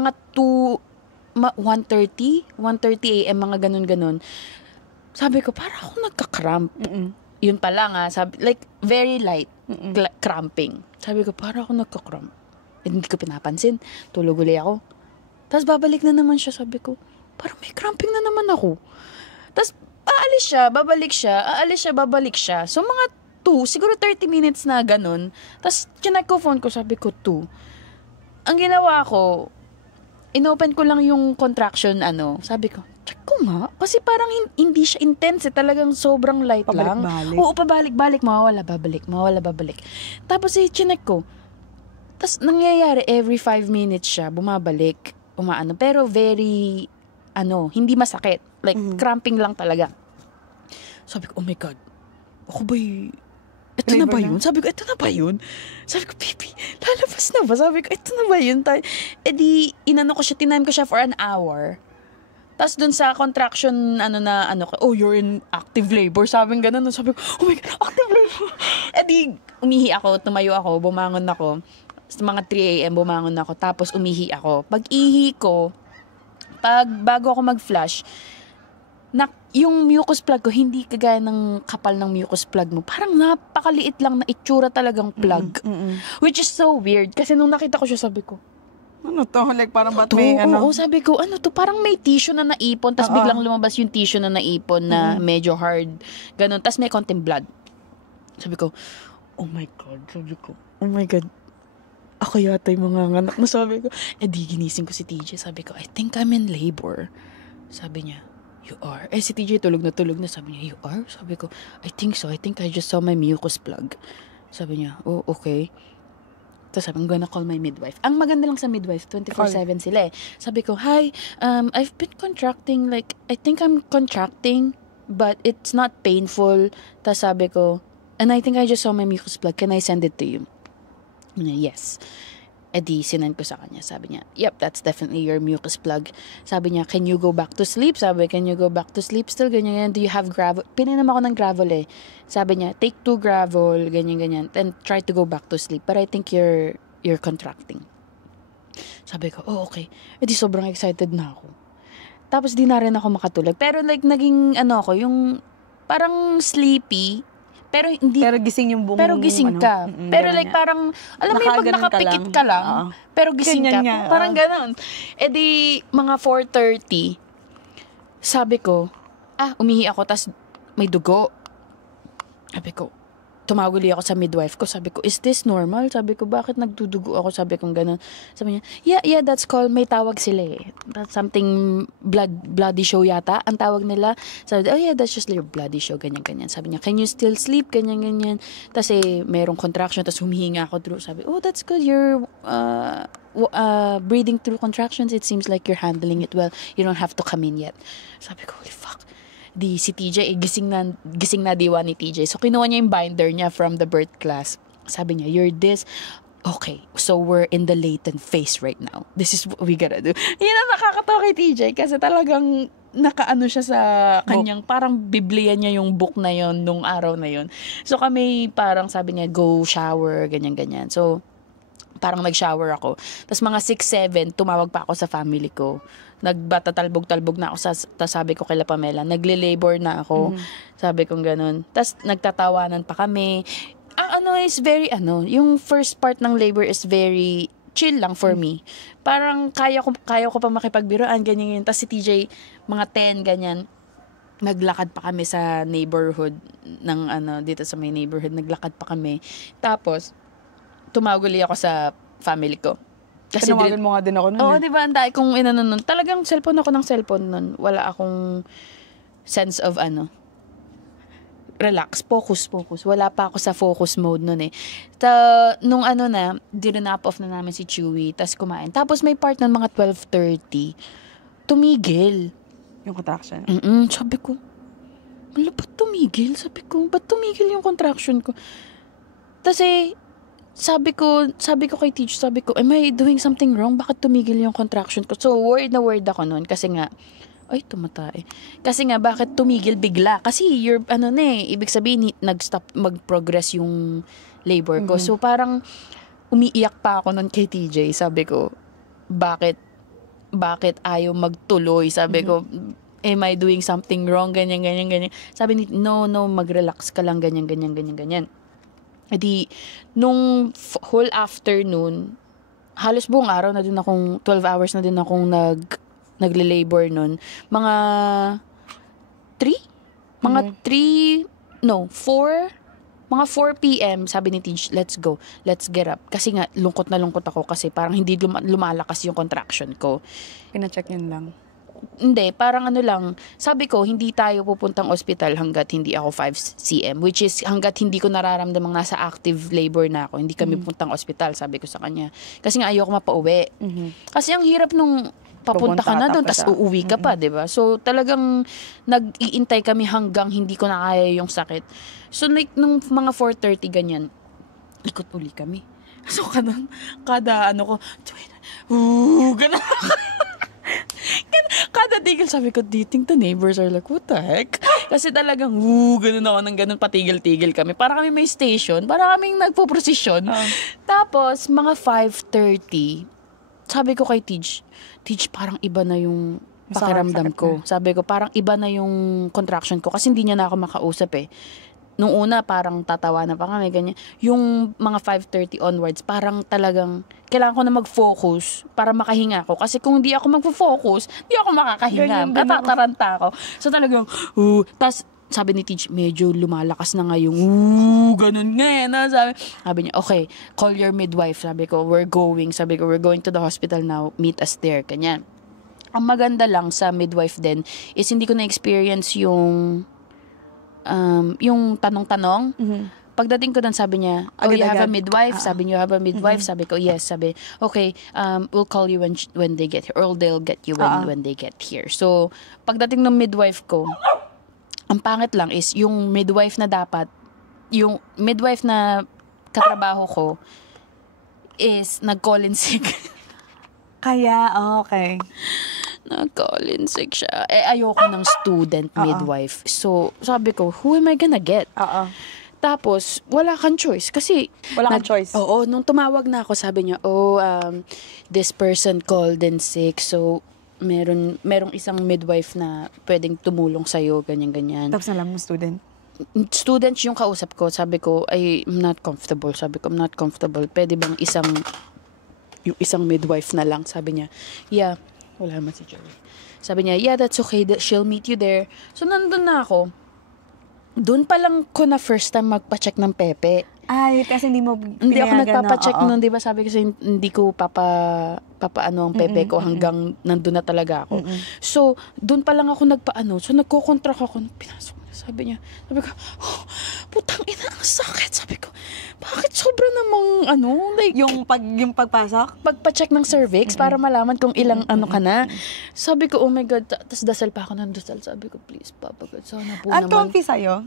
a.m., mga ganun-ganun. Sabi ko, para ako nagka-cramp. Yun pa lang sabi, like, very light cramping. Sabi ko, para ako nagka-cramp. Hindi ko pinapansin. Tulog ulit ako. Tapos babalik na naman siya, sabi ko, parang may cramping na naman ako. Tapos, aalis siya, babalik siya, aalis siya, babalik siya. So, mga 2, siguro 30 minutes na ganun. Tapos, chinek ko phone ko, sabi ko, 2. Ang ginawa ko, inopen ko lang yung contraction, sabi ko, check ko nga. Kasi parang hindi siya intense, talagang sobrang light lang. Pabalik-balik. Oo, pabalik-balik, mawawala, babalik. Tapos, chinek ko. Tapos, nangyayari, every 5 minutes siya, bumabalik, umaano. Pero very, hindi masakit. Like, cramping lang talaga. Sabi ko, oh my God, ako ba'y, ito na ba yun? Sabi ko, ito na ba yun? Sabi ko, baby, lalabas na ba? Sabi ko, ito na ba yun? E di, tinime ko siya for an hour. Tapos dun sa contraction, oh, you're in active labor. Sabi nga ganun. Sabi ko, oh my God, active labor. E di, umihi ako, tumayo ako, bumangon ako. Sa mga 3 a.m. bumangon ako, tapos umihi ako. Pag-ihi ko, bago ako mag-flush, yung mucus plug ko, hindi kagaya ng kapal ng mucus plug mo. Parang napakaliit lang na itsura talagang plug. Which is so weird. Kasi nung nakita ko siya, sabi ko, ano to? Like, parang ba't may Oo, sabi ko, ano to? Parang may tissue na naipon, tapos biglang lumabas yung tissue na naipon na medyo hard. Ganun. Tapos may konting blood. Sabi ko, oh my God. Sabi ko, oh my God. Ako yata yung mga anak na, sabi ko. Di ginising ko si TJ. Sabi ko, I think I'm in labor. Sabi niya, you are? Si TJ tulog na. Sabi niya, you are? Sabi ko, I think so. I think I just saw my mucus plug. Sabi niya, oh, okay. Tapos sabi, I'm gonna call my midwife. Ang maganda lang sa midwife, 24/7 sila eh. Sabi ko, hi, I've been contracting, like, I think I'm contracting, but it's not painful. Tapos sabi ko, and I think I just saw my mucus plug. Can I send it to you? Yes. Di, sinend ko sa kanya. Sabi niya, yep, that's definitely your mucus plug. Sabi niya, can you go back to sleep? Sabi, can you go back to sleep still? Ganyan. Do you have gravel? Pininom ako ng gravel eh. Sabi niya, take 2 gravel, ganyan. And try to go back to sleep. But I think you're contracting. Sabi ko, oh, okay. Di, sobrang excited na ako. Tapos di na rin ako makatulog. Pero like, naging, yung parang sleepy. Pero gising yung buong... Pero gising ka. Pero like parang, alam mo yung pag nakapikit ka lang, pero gising ka. Parang ganon. Di, mga 4:30, sabi ko, umihi ako, tas may dugo. Sabi ko, tumawag ako sa midwife ko. Sabi ko, is this normal? Sabi ko, bakit nagdudugo ako? Sabi ko, gano'n. Sabi niya, yeah, that's called, may tawag sila eh. That's something, bloody show yata, ang tawag nila. Sabi, oh yeah, that's just your bloody show, ganyan. Sabi niya, can you still sleep? Ganyan. Tapos merong contraction, tapos humihinga ako through. Sabi, oh, that's good, you're breathing through contractions. It seems like you're handling it well. You don't have to come in yet. Sabi ko, holy fuck. Di si TJ, gising na diwa ni TJ. So, kinuha niya yung binder niya from the birth class. Sabi niya, you're this. Okay, so we're in the latent phase right now. This is what we gotta do. Yun ang nakakatawa kay TJ kasi talagang nakaano siya sa kanyang, parang Biblia niya yung book na yon nung araw na yon. So, kami parang sabi niya, go shower, ganyan. So, parang nag-shower ako. Tapos mga 6-7, tumawag pa ako sa family ko. Nagtatalbog-talbog na ako. Tapos sabi ko kay La Pamela, nagle-labor na ako. Sabi kong ganun. Tapos nagtatawanan pa kami. Ang is very, yung first part ng labor is very chill lang for me. Parang kaya ko pa makipagbiroan, ganyan. Tapos si TJ, mga 10, ganyan. Naglakad pa kami sa neighborhood ng dito sa may neighborhood. Naglakad pa kami. Tapos, tumawag ulit ako sa family ko. Kasi tinawagan mo nga din ako nun. Oo, diba? Ang dahil kong nun. Talagang cellphone ako ng cellphone nun. Wala akong sense of relax, focus. Wala pa ako sa focus mode nun eh. Nung dinanap off na namin si Chewy, tas kumain. Tapos may part ng mga 12:30, tumigil. Yung contraction? Sabi ko, Wala, ba't tumigil? Sabi ko, ba't tumigil yung contraction ko? Kasi, sabi ko kay teacher, sabi ko, am I doing something wrong? Bakit tumigil yung contraction ko? So, worried na worried ako nun. Kasi nga, ay, tumatay. Kasi nga, bakit tumigil bigla? Kasi, ibig sabihin, nag-stop mag-progress yung labor ko. So, parang, umiiyak pa ako nun kay TJ. Sabi ko, bakit ayaw magtuloy? Sabi ko, am I doing something wrong? Ganyan. Sabi ni, no, mag-relax ka lang, ganyan. Edi, nung whole afternoon, halos buong araw na din akong, 12 hours na din akong nagle-labor nun. Mga 4 p.m. sabi ni Tej, let's go, let's get up. Kasi nga, lungkot na lungkot ako kasi parang hindi lumalakas yung contraction ko. Pina-check yun lang. Hindi, parang sabi ko, hindi tayo pupuntang ospital hanggat hindi ako 5 cm, which is hanggat hindi ko nararamdamang nasa active labor na ako, hindi kami pupuntang ospital, sabi ko sa kanya. Kasi nga ayoko mapauwi. Kasi ang hirap nung papunta ka na doon, tas uuwi ka pa, diba? So, talagang nag-iintay kami hanggang hindi ko na kaya yung sakit. So, like, nung mga 4:30 ganyan, ikot uli kami. So, kada gano'n. Kada tigil, sabi ko, do you think the neighbors are like, what the heck? Kasi talagang, ganun ako ng ganun, patigil-tigil kami. Para kami may station, para kaming nagpo-prosesyon. Tapos, mga 5:30, sabi ko kay Tej, parang iba na yung pakiramdam ko. Sabi ko, parang iba na yung contraction ko kasi hindi niya na ako makausap eh. Nung una, parang tatawa na pa kami, ganyan. Yung mga 5:30 onwards, parang talagang kailangan ko na mag-focus para makahinga ako. Kasi kung hindi ako mag-focus, hindi ako makakahinga. Tatataranta ako. So talagang, tas sabi ni Tej, medyo lumalakas na nga yung, ganun nga. Sabi niya, okay, call your midwife. Sabi ko, we're going to the hospital now, meet us there. Ganyan. Ang maganda lang sa midwife din is hindi ko na-experience yung tanong-tanong. Pagdating ko doon, sabi niya, you have a midwife? Sabi niya, you have a midwife? Sabi ko, yes. Sabi, okay, we'll call you when they get here. Or they'll get you when they get here. So, pagdating ng midwife ko, ang pangit lang is, yung midwife na katrabaho ko, is nag-call in sick. Kaya, okay. Nag-call in sick siya. Ayoko ng student midwife. So, sabi ko, who am I gonna get? Tapos, wala kang choice. Kasi, wala kang choice. Oo, nung tumawag na ako, sabi niya, this person called in sick. So, merong isang midwife na pwedeng tumulong sa'yo, ganyan. Tapos alam mo, student? Students yung kausap ko. Sabi ko, I'm not comfortable. Pwede bang yung isang midwife na lang? Sabi niya, yeah. Wala naman si Jerry. Sabi niya, yeah, that's okay. She'll meet you there. So, nandun na ako. Doon pa lang ko na first time magpa-check ng pepe. Ay, kasi hindi ako nagpapa-check nun, di ba? Sabi ko hindi ko papaano ang pepe ko hanggang nandun na talaga ako. So, doon pa lang ako nagpaano. So, nagko-contract ako. Pinasok niya. Sabi ko, putang ina, ang sakit. Sabi ko, bakit sobra namang like, yung pagpasok? Pagpa-check ng cervix para malaman kung ilang ka na. Sabi ko, oh my God, tas dasal pa ako ng dasal. Sabi ko, please, Papa God, sana po naman. Ang comfy sa'yo?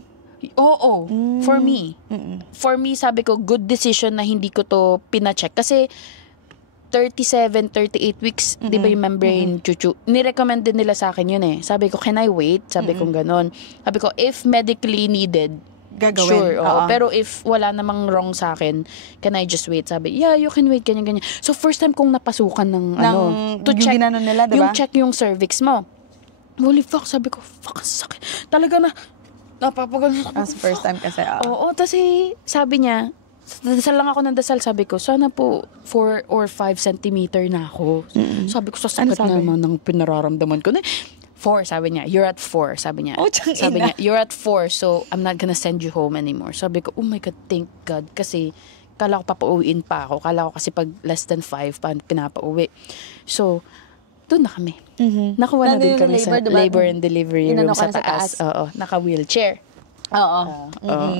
Oo, for me. For me, sabi ko, good decision na hindi ko to pina-check. Kasi, 37, 38 weeks, di ba yung membrane chuchu? Nirecommend din nila sa akin yun eh. Sabi ko, can I wait? Sabi ko ganon. Sabi ko, if medically needed, gagawin. Sure, pero if wala namang wrong sa akin, can I just wait? Sabi, yeah, you can wait, ganyan. So, first time kong napasukan to check, nila, diba? Yung check yung cervix mo. Holy fuck, sabi ko, fuck, sakit. Talaga na, napapagano. As first time kasi, Oo, kasi sabi niya, dasal lang ako ng dasal, sabi ko, sana po 4 or 5 centimeter na ako. Sabi ko, sasakit na naman ng pinararamdaman ko. 4, sabi niya. You're at 4, sabi niya. Sabi niya, you're at 4, so I'm not gonna send you home anymore. Sabi ko, oh my God, thank God. Kasi, kala ko papauwiin pa ako. Kala ko kasi pag less than 5, pinapauwi. So, doon na kami. Nakuha na din kami sa labor and delivery room sa taas. Oo, naka-wheelchair. Oo.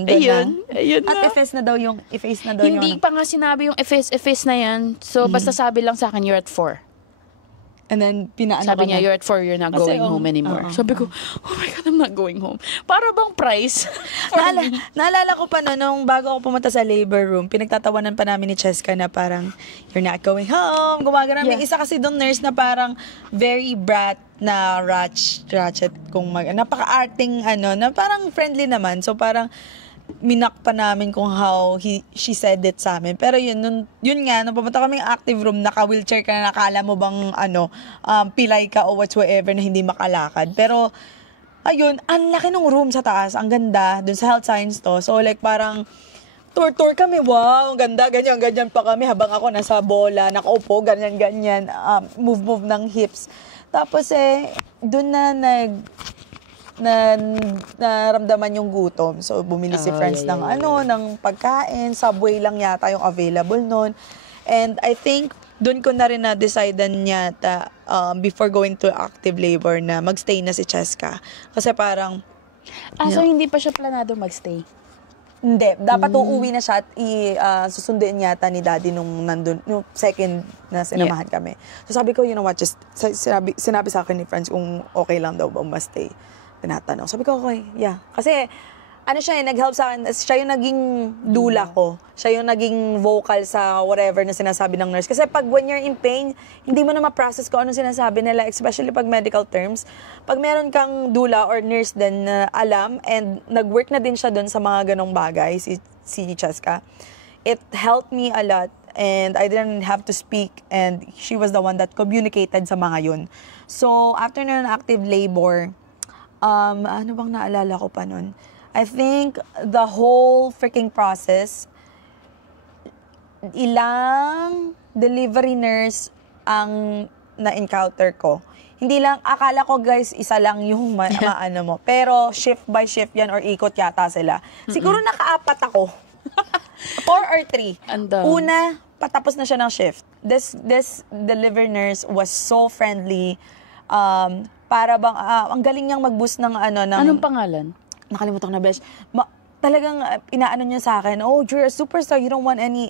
Ayun At na. efface na daw yung Hindi pa nga sinabi yung efface na yan. So, basta sabi lang sa akin, you're at 4. And then, pinaano Sabi ka niya, na. you're at 4, you're not Kasi, going home anymore. Sabi ko, oh my God, I'm not going home. Para bang price? Naalala ko pa nung bago ako pumunta sa labor room, pinagtatawanan pa namin ni Cheska na parang, you're not going home. Gumagana. May isa kasi doon nurse na parang very brat na ratchet kung napaka-arting na parang friendly naman. So parang, minak pa namin kung how she said it sa amin. Pero yun nga, nung pumunta kaming active room, naka-wheelchair ka na, nakala mo bang, pilay ka o whatsoever na hindi makalakad. Pero, ayun, ang laki ng room sa taas, ang ganda, dun sa health science to. So, like, parang, tour kami, wow, ang ganda, ganyan pa kami, habang ako nasa bola, nakaupo, ganyan, move ng hips. Tapos, dun na naramdaman yung gutom. So, bumili si friends ng ng pagkain. Subway lang yata yung available nun. And I think, doon ko na rin na-decidean yata before going to active labor na magstay na si Cheska. Kasi parang... So hindi pa siya planado magstay? Hindi. Dapat uuwi na siya at susunduin yata ni daddy nung nandun, yung second na sinamahan kami. So sabi ko, you know what, just sinabi sa akin ni friends kung okay lang daw ba mastay. Tinatanong. Sabi ko, okay, yeah. Kasi, nag-help sa akin. Siya yung naging dula ko. Siya yung naging vocal sa whatever na sinasabi ng nurse. Kasi pag when you're in pain, hindi mo na ma-process kung anong sinasabi nila, especially pag medical terms. Pag meron kang dula or nurse din na alam, and nag-work na din siya doon sa mga ganong bagay, si Cheska, it helped me a lot. And I didn't have to speak. And she was the one that communicated sa mga yun. So, after na active labor, ano bang naalala ko pa nun? I think the whole freaking process, ilang delivery nurse ang na-encounter ko. Hindi lang, akala ko guys, isa lang yung maano mo. Pero shift by shift yan or ikot yata sila. Siguro nakaapat ako. 4 or 3. Una, patapos na siya ng shift. This delivery nurse was so friendly. Para bang, ang galing niyang mag-boost ng Anong pangalan? Nakalimutan ko na, besh. Talagang inaano niya sa akin, oh, you're a superstar, you don't want any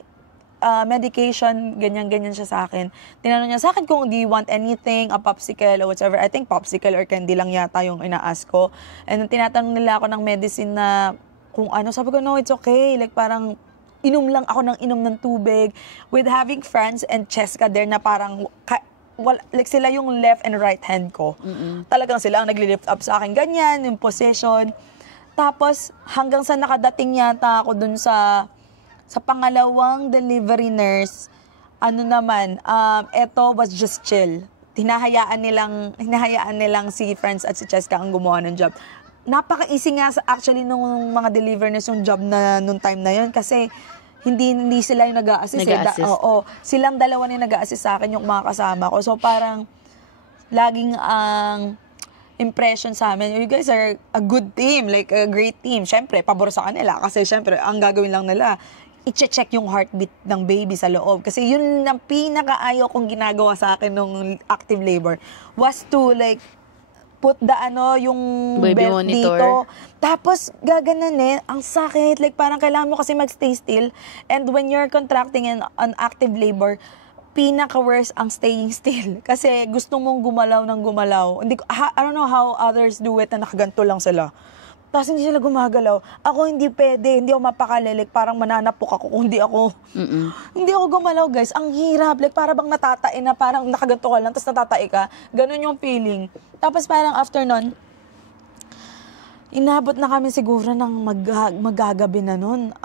medication, ganyan siya sa akin. Tinanong niya sa akin kung do you want anything, a popsicle or whatever. I think popsicle or candy lang yata yung ina-ask ko. And tinatanong nila ako ng medicine na kung ano. Sabi ko, no, it's okay. Like parang inom lang ako ng tubig. With having friends and Cheska there na parang... like sila yung left and right hand ko. Talagang sila ang nagli-lift up sa akin. Ganyan, yung position. Tapos, hanggang sa nakadating yata ako dun sa pangalawang delivery nurse, eto was just chill. Hinahayaan nilang si friends at si Cheska ang gumawa ng job. Napaka-easy nga actually nung mga delivery nurse yung job na nung time na yun kasi hindi sila yung nag-a-assist. Silang dalawa na yung nag-a-assist sa akin, yung mga kasama ko. So parang laging ang impression sa amin, you guys are a good team, like a great team. Syempre, pabor sa kanila kasi syempre, ang gagawin lang nila, i-check yung heartbeat ng baby sa loob. Kasi yun ang pinakaayaw kong ginagawa sa akin nung active labor was to like put the yung baby belt monitor dito. Tapos, gaganan ang sakit. Like, parang kailangan mo kasi mag-stay still. And when you're contracting an active labor, pinaka-worst ang staying still. Kasi gusto mong gumalaw ng gumalaw. I don't know how others do it na nakaganto lang sila. Tapos hindi sila gumagalaw. Ako hindi pwede, hindi ako mapakalilik. Parang mananapok ako kung hindi ako gumalaw, guys. Ang hirap. Like, parang bang natatai na parang nakaganto ka lang, tapos natatai ka. Ganun yung feeling. Tapos parang after nun, inabot na kami siguro ng magagabi na nun.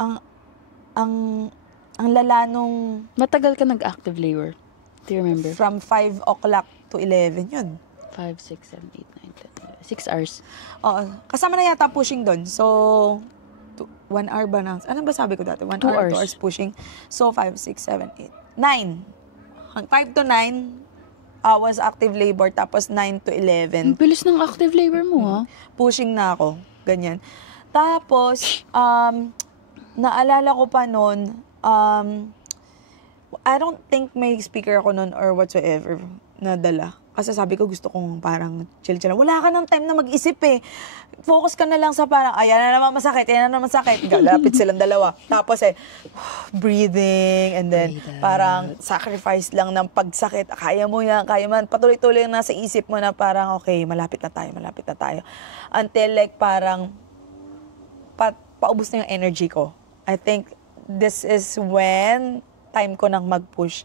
Ang lala nung... Matagal ka nag-active labor? Do you remember? From 5 o'clock to 11, yun. 5, 6, 7, 8, 9, 10, 6 hours. Oo. Kasama na yata pushing doon. So, 1 hour ba na? Ano ba sabi ko dati? 1 hour, 2 hours pushing. So, 5, 6, 7, 8, 9. 5 to 9, was active labor. Tapos 9 to 11. Ang bilis ng active labor mo, ha? Pushing na ako. Ganyan. Tapos, naalala ko pa noon, I don't think may speaker ako noon or whatsoever na dala. Kasi sabi ko, gusto kong parang chill-chill. Wala ka ng time na mag-isip eh. Focus ka na lang sa parang, ayan na naman masakit, yan na naman masakit. Lapit silang dalawa. Tapos breathing, and then parang sacrifice lang ng pagsakit. Kaya mo yan, kaya man. Patuloy-tuloy yung nasa isip mo na parang, okay, malapit na tayo. Until like parang, paubos na yung energy ko. I think this is when time ko nang mag-push.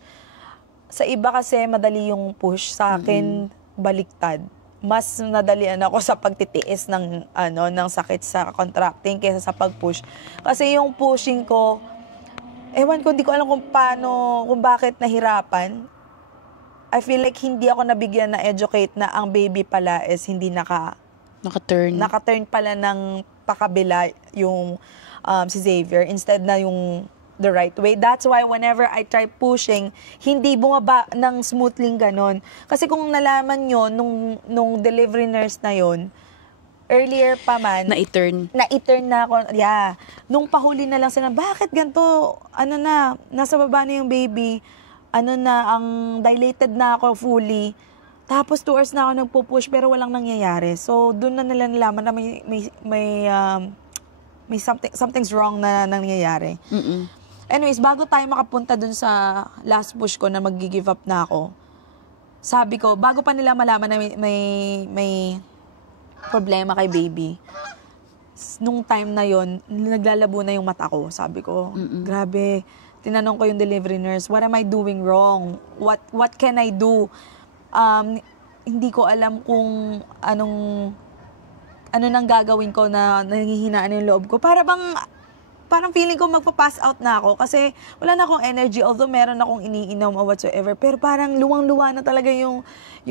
Sa iba kasi madali yung push, sa akin baliktad. Mas nadalian ako sa pagtitiis ng ng sakit sa contracting kaysa sa pag-push. Kasi yung pushing ko, ewan ko, hindi ko alam kung bakit nahirapan. I feel like hindi ako nabigyan na educate na ang baby pala is hindi naka-turn pala ng pakabila yung si Xavier instead na yung the right way. That's why whenever I try pushing, hindi bumaba ng smoothly ganon. Kasi kung nalaman nyo, nung delivery nurse na yon, earlier pa man, Na-turn na ako. Yeah. Nung pahuli na lang sila, bakit ganito? Nasa baba na yung baby. Ang dilated na ako fully. Tapos 2 hours na ako nagpo-push pero walang nangyayari. So, doon na nila nalaman na may something's wrong na nangyayari. Anyways, bago tayo makapunta dun sa last push ko na mag-give up na ako, sabi ko, bago pa nila malaman na may problema kay baby, nung time na yon naglalabo na yung mata ko. Sabi ko, grabe, tinanong ko yung delivery nurse, what am I doing wrong? What can I do? Hindi ko alam kung ano nang gagawin ko na nangihinaan yung loob ko. Parang feeling ko magpa-pass out na ako kasi wala na akong energy, although meron akong iniinom or whatsoever. Pero parang luwang-luwa na talaga yung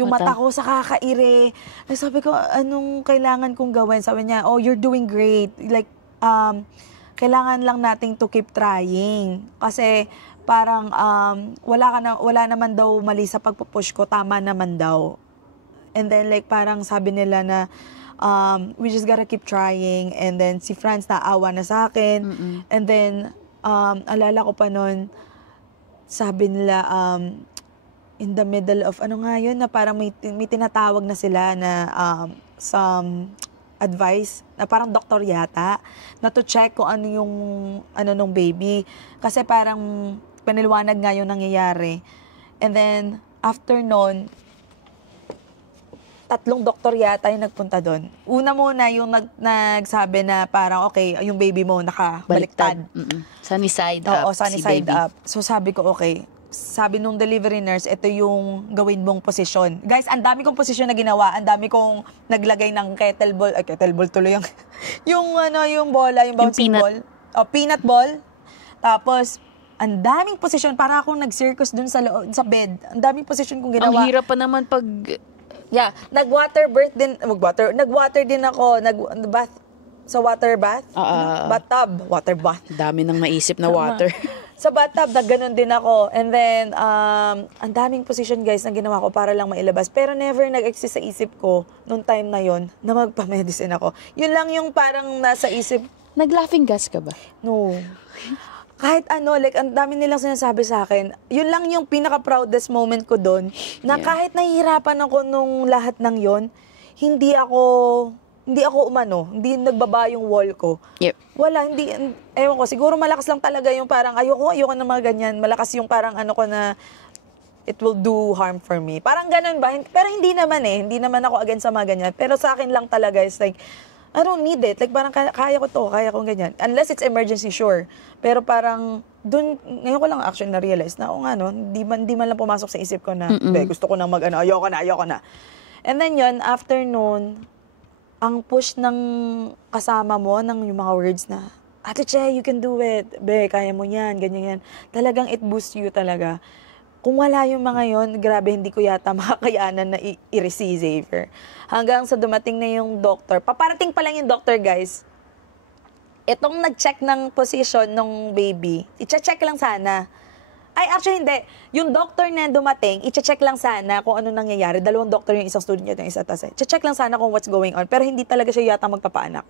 mata ko sa kakaire. Sabi ko, anong kailangan kong gawin? Sabi niya, oh, you're doing great. Like, kailangan lang nating to keep trying. Kasi parang wala naman daw mali sa pagpupush ko, tama naman daw. And then like parang sabi nila na, we just gotta keep trying. And then si Franz naawa na sa akin. And then alala ko pa nun, sabi nila in the middle of na parang may tinatawag na sila na some advice na parang doktor yata na to check kung ano yung nung baby, kasi parang paniliwanag nga yung nangyayari. And then after nun, 3 doktor yata yung nagpunta doon. Una muna yung nagsabi na parang, okay, yung baby mo nakabaliktad. Sunny side up. Oo, sunny side up. So sabi ko, okay. Sabi nung delivery nurse, ito yung gawin mong posisyon. Guys, ang dami kong posisyon na ginawa. Ang dami kong naglagay ng kettle ball tuloy yung yung bola, yung bouncing ball. O, peanut ball. Tapos, ang daming posisyon. Para akong nag-circus dun sa bed. Ang daming posisyon kong ginawa. Ang hirap pa naman pag... Yeah, nag-water din ako, nag-bath sa water bath. Bathtub, water bath. Dami nang naisip na water. Sa bathtub, ganun din ako. And then, ang daming position guys na ginawa ko para lang mailabas. Pero never nag-exist sa isip ko nung time na yon na magpa-medicine ako. Yun lang yung parang nasa isip. Nag-laughing gas ka ba? No. Kahit like, ang dami nilang sinasabi sa akin, yun lang yung pinaka-proudest moment ko doon, na kahit nahihirapan ako nung lahat ng yon, hindi ako hindi nagbaba yung wall ko. Yep. Wala, ewan ko, siguro malakas lang talaga yung parang, ayoko na mga ganyan, malakas yung parang ko na, it will do harm for me. Parang ganun ba? Pero hindi naman ako against sa mga ganyan, pero sa akin lang talaga is like, I don't need it. Like, parang kaya ko ganyan. Unless it's emergency, sure. Pero parang, ngayon ko lang actually na-realize na, hindi man lang pumasok sa isip ko na, gusto ko nang ayoko na. And then yun, after noon, ang push ng kasama mo, ng yung mga words na, Ate Che, you can do it. Kaya mo yan, ganyan yan. Talagang it boosts you talaga. Kung wala yung mga yon, grabe, hindi ko yata makakayanan na i-receive Xavier. Hanggang sa dumating na yung doctor. Paparating pa lang yung doctor, guys. Itong nag-check ng position ng baby, i-check lang sana. Ay, actually, hindi. Yung doctor na dumating, i-check lang sana kung ano nangyayari. 2 doctor yung isang student niya, yung isa tas. I-check lang sana kung what's going on. Pero hindi talaga siya yata magpapaanak.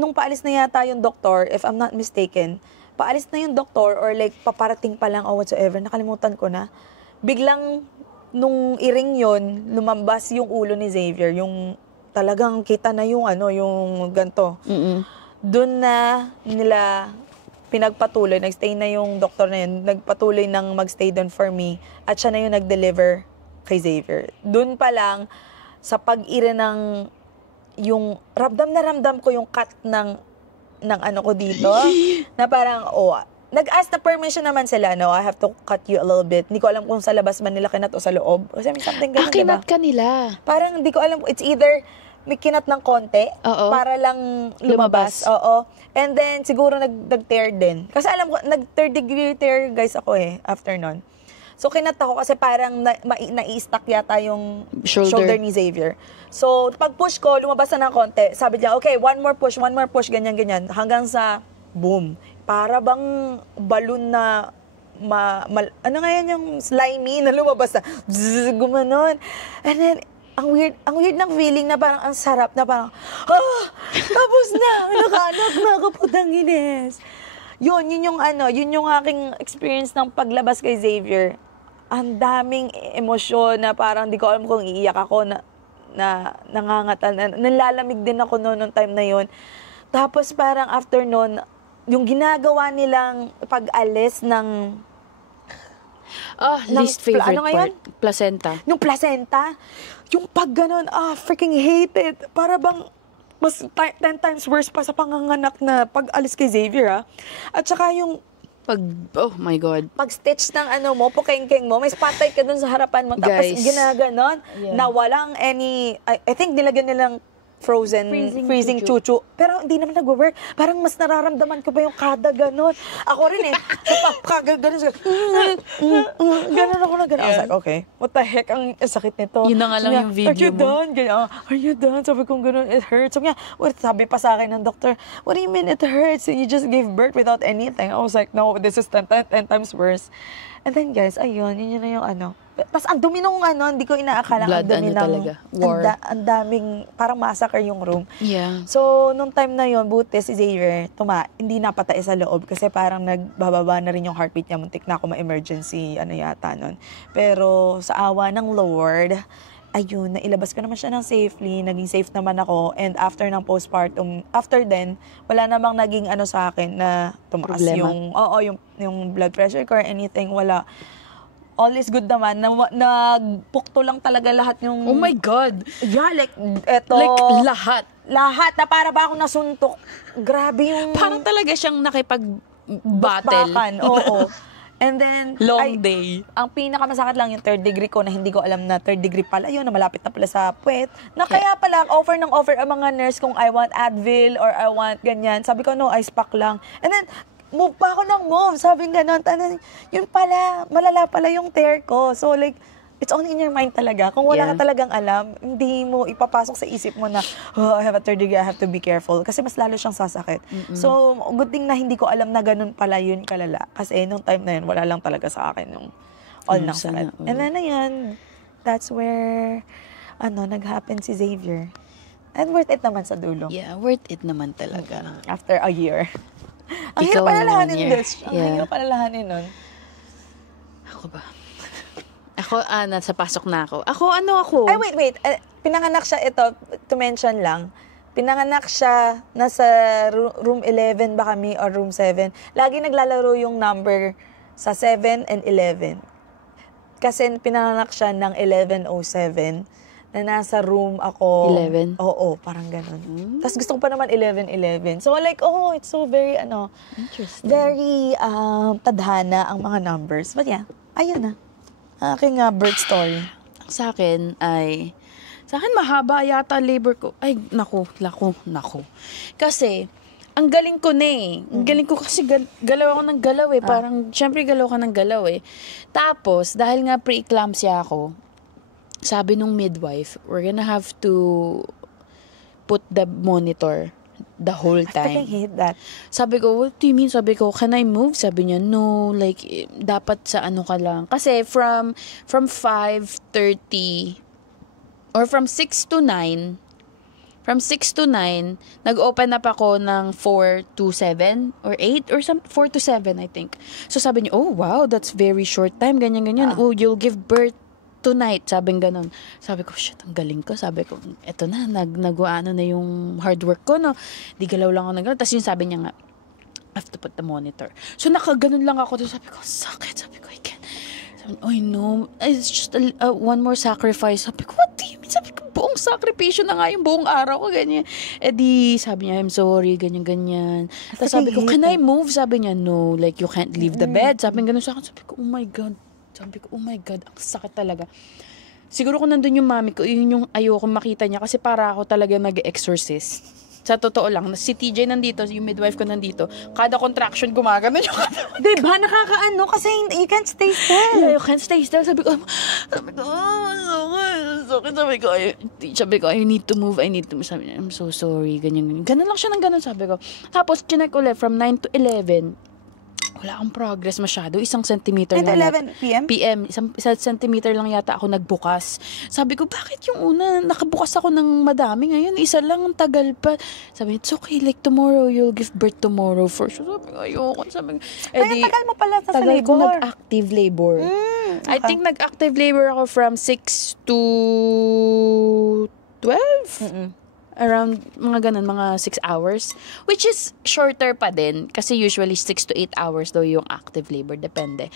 Nung paalis na yata yung doctor, if I'm not mistaken, paalis na yung doktor or like paparating pa lang or whatsoever, nakalimutan ko na, biglang nung iring yon lumabas yung ulo ni Xavier, yung talagang kita na yung yung ganto. Doon na nila pinagpatuloy, nagstay na yung doktor na yun, nagpatuloy ng magstay doon for me, at siya na yung nag-deliver kay Xavier. Doon pa lang, sa pag-ira ng, yung, ramdam ko yung cut ng ko dito, na parang, nag-ask na permission naman sila, no, I have to cut you a little bit. Hindi ko alam kung sa labas man nila kinat o sa loob. Kasi may something ganun, kinat ka nila. Parang hindi ko alam, it's either may kinat ng konti para lang lumabas. Oo. And then, siguro nag-tear din. Kasi alam ko, nag-third degree tear, guys, ako after nun. So, kinat ako kasi parang na-i-stuck yata yung shoulder ni Xavier. So, pag-push ko, lumabas na ng konti. Sabi niya, okay, one more push, ganyan-ganyan. Hanggang sa, boom. Para bang balloon na, ano nga yan yung slimy na lumabas na, gumanon. And then, ang weird ng feeling na parang ang sarap na parang, tapos na, nakaanak na ako, putang ines. Yun yung aking experience ng paglabas kay Xavier. Ang daming emosyon na parang di ko alam kung iiyak ako na nangangatan. Nalalamig din ako noon time na yun. Tapos parang after noon, yung ginagawa nilang pag-alis ng least favorite part. Placenta. Yung placenta. Yung pag ganun, freaking hate it. Para bang mas 10 times worse pa sa panganganak na pag-alis kay Xavier, At saka yung oh my God. Pag-stitch ng mo, pukengkeng mo, may spotlight ka dun sa harapan mo, tapos ginaganon, na walang I think nilagyan nilang freezing chuchu. Pero hindi naman nag-work. Parang mas nararamdaman ko pa yung kada ganon. Ako rin ganon. Ganon ako na ganon. I was like, okay, what the heck, ang sakit nito. Yun na nga lang yung video mo. Are you done? Sabi kong ganon, it hurts. Sabi pa sa akin ng doctor, what do you mean it hurts? You just gave birth without anything. I was like, no, this is 10 times worse. And then guys, ayun, yun na yung Tapos ang dumi nung hindi ko inaakala. Blood, ang dumi talaga. War. Ang daming, parang massacre yung room. Yeah. So, nung time na yun, buti si Xavier, hindi napatay sa loob kasi parang nagbababa na rin yung heartbeat niya. Muntik na ako ma-emergency, yata nun. Pero sa awa ng Lord, ayun, nailabas ko naman siya ng safely, naging safe naman ako, and after ng postpartum, after then, wala namang naging sa akin na tumaas yung blood pressure ko or anything, wala. All is good naman, nagpukto lang talaga lahat yung... Oh my God! Yeah, like, eto... Like, lahat. Lahat, na para ba ako nasuntok. Grabe yung... Parang talaga siyang nakipag-battle. Oo. And then, long day. Ang pinakamasakit lang yung third degree ko na hindi ko alam na third degree pala yun, na malapit na pala sa puwet. Na kaya pala, offer ang mga nurse kung I want Advil or I want ganyan. Sabi ko, no, ice pack lang. And then, move pa ako ng move. Sabi nga nun, yun pala, malala pala yung tear ko. So like, it's only in your mind talaga. Kung wala ka talagang alam, hindi mo ipapasok sa isip mo na, I have a third degree, I have to be careful. Kasi mas lalo siyang sasakit. So, good thing na hindi ko alam na ganun pala yun kalala. Kasi nung time na yun, wala lang talaga sa akin yung all ng sakit. And then ayun, that's where, nag-happen si Xavier. And worth it naman sa dulo. Yeah, worth it naman talaga. After a year. Ang hirap palalahanin this. Ang hirap palalahanin nun. Ako ba? Ako, nasa pasok na ako. Ako. Ay, wait. Pinanganak siya, to mention lang. Pinanganak siya, nasa room 11 ba kami or room 7. Lagi naglalaro yung number sa 7 and 11. Kasi pinanganak siya ng 11:07. Na nasa room ako. 11? Oo, parang ganun. Tapos gusto ko pa naman 11:11. So like, it's so very, interesting. Very tadhana ang mga numbers. But yeah, ayun na. Aking birth story. Sa akin mahaba yata labor ko. Ay, naku. Kasi, ang galing ko na Ang galing ko kasi galaw ako ng galaw Parang, syempre galaw ka ng galaw Tapos, dahil nga pre-eclampsia ako, sabi nung midwife, we're gonna have to put the monitor the whole time. I freaking hate that. Sabi ko, what do you mean? Sabi ko, can I move? Sabi niya, no, like, dapat sa ka lang. Kasi from 5:30 or from 6 to 9, nag-open up ako ng 4 to 7 or 8 or 4 to 7, I think. So sabi niya, oh, wow, that's very short time, ganyan. Oh, you'll give birth tonight, sabi ganun. Sabi ko, shit, ang galing ko. Sabi ko, eto na, nag-ano na yung hard work ko, no? Di galaw lang ako na gano'n. Tapos yung sabi niya nga, I have to put the monitor. So, nakaganon lang ako. Sabi ko, sakit. Sabi ko, I can't. Sabi ko, I know. It's just one more sacrifice. Sabi ko, what do you mean? Sabi ko, buong sakripisyo na nga yung buong araw ko, ganyan. Eh di, sabi niya, I'm sorry, ganyan. Tapos sabi ko, can I move? Sabi niya, no, like, you can't leave the bed. Sabi nga ganun sa akin. Sabi ko, oh my God. Sabi ko, oh my God, ang sakit talaga. Siguro kung nandun yung mami ko, yun yung ayoko makita niya kasi para ako talaga nag-exorcist. Sa totoo lang, si TJ nandito, yung midwife ko nandito, kada contraction gumagano yung Diba, nakakaano kasi you can't stay still. Yeah, you can't stay still. Sabi ko, I need to move. Sabi niya, I'm so sorry, ganyan. Ganun lang siya ng ganun, sabi ko. Tapos, chinek ulit from 9 to 11, wala akong progress masyado. 1 centimeter lang. 11 p.m.? PM. 1 centimeter lang yata ako nagbukas. Sabi ko, bakit yung una, nakabukas ako ng madami ngayon? Isa lang, ang tagal pa. Sabi, it's okay, like tomorrow, you'll give birth tomorrow for sure. Sabi ko, ayoko. Sabi ko, Ay, tagal mo pala sa tagal labor. ko nag-active labor. Okay. I think nag-active labor ako from 6 to 12. Around mga ganun, mga 6 hours. Which is shorter pa din. Kasi usually 6 to 8 hours daw yung active labor. Depende.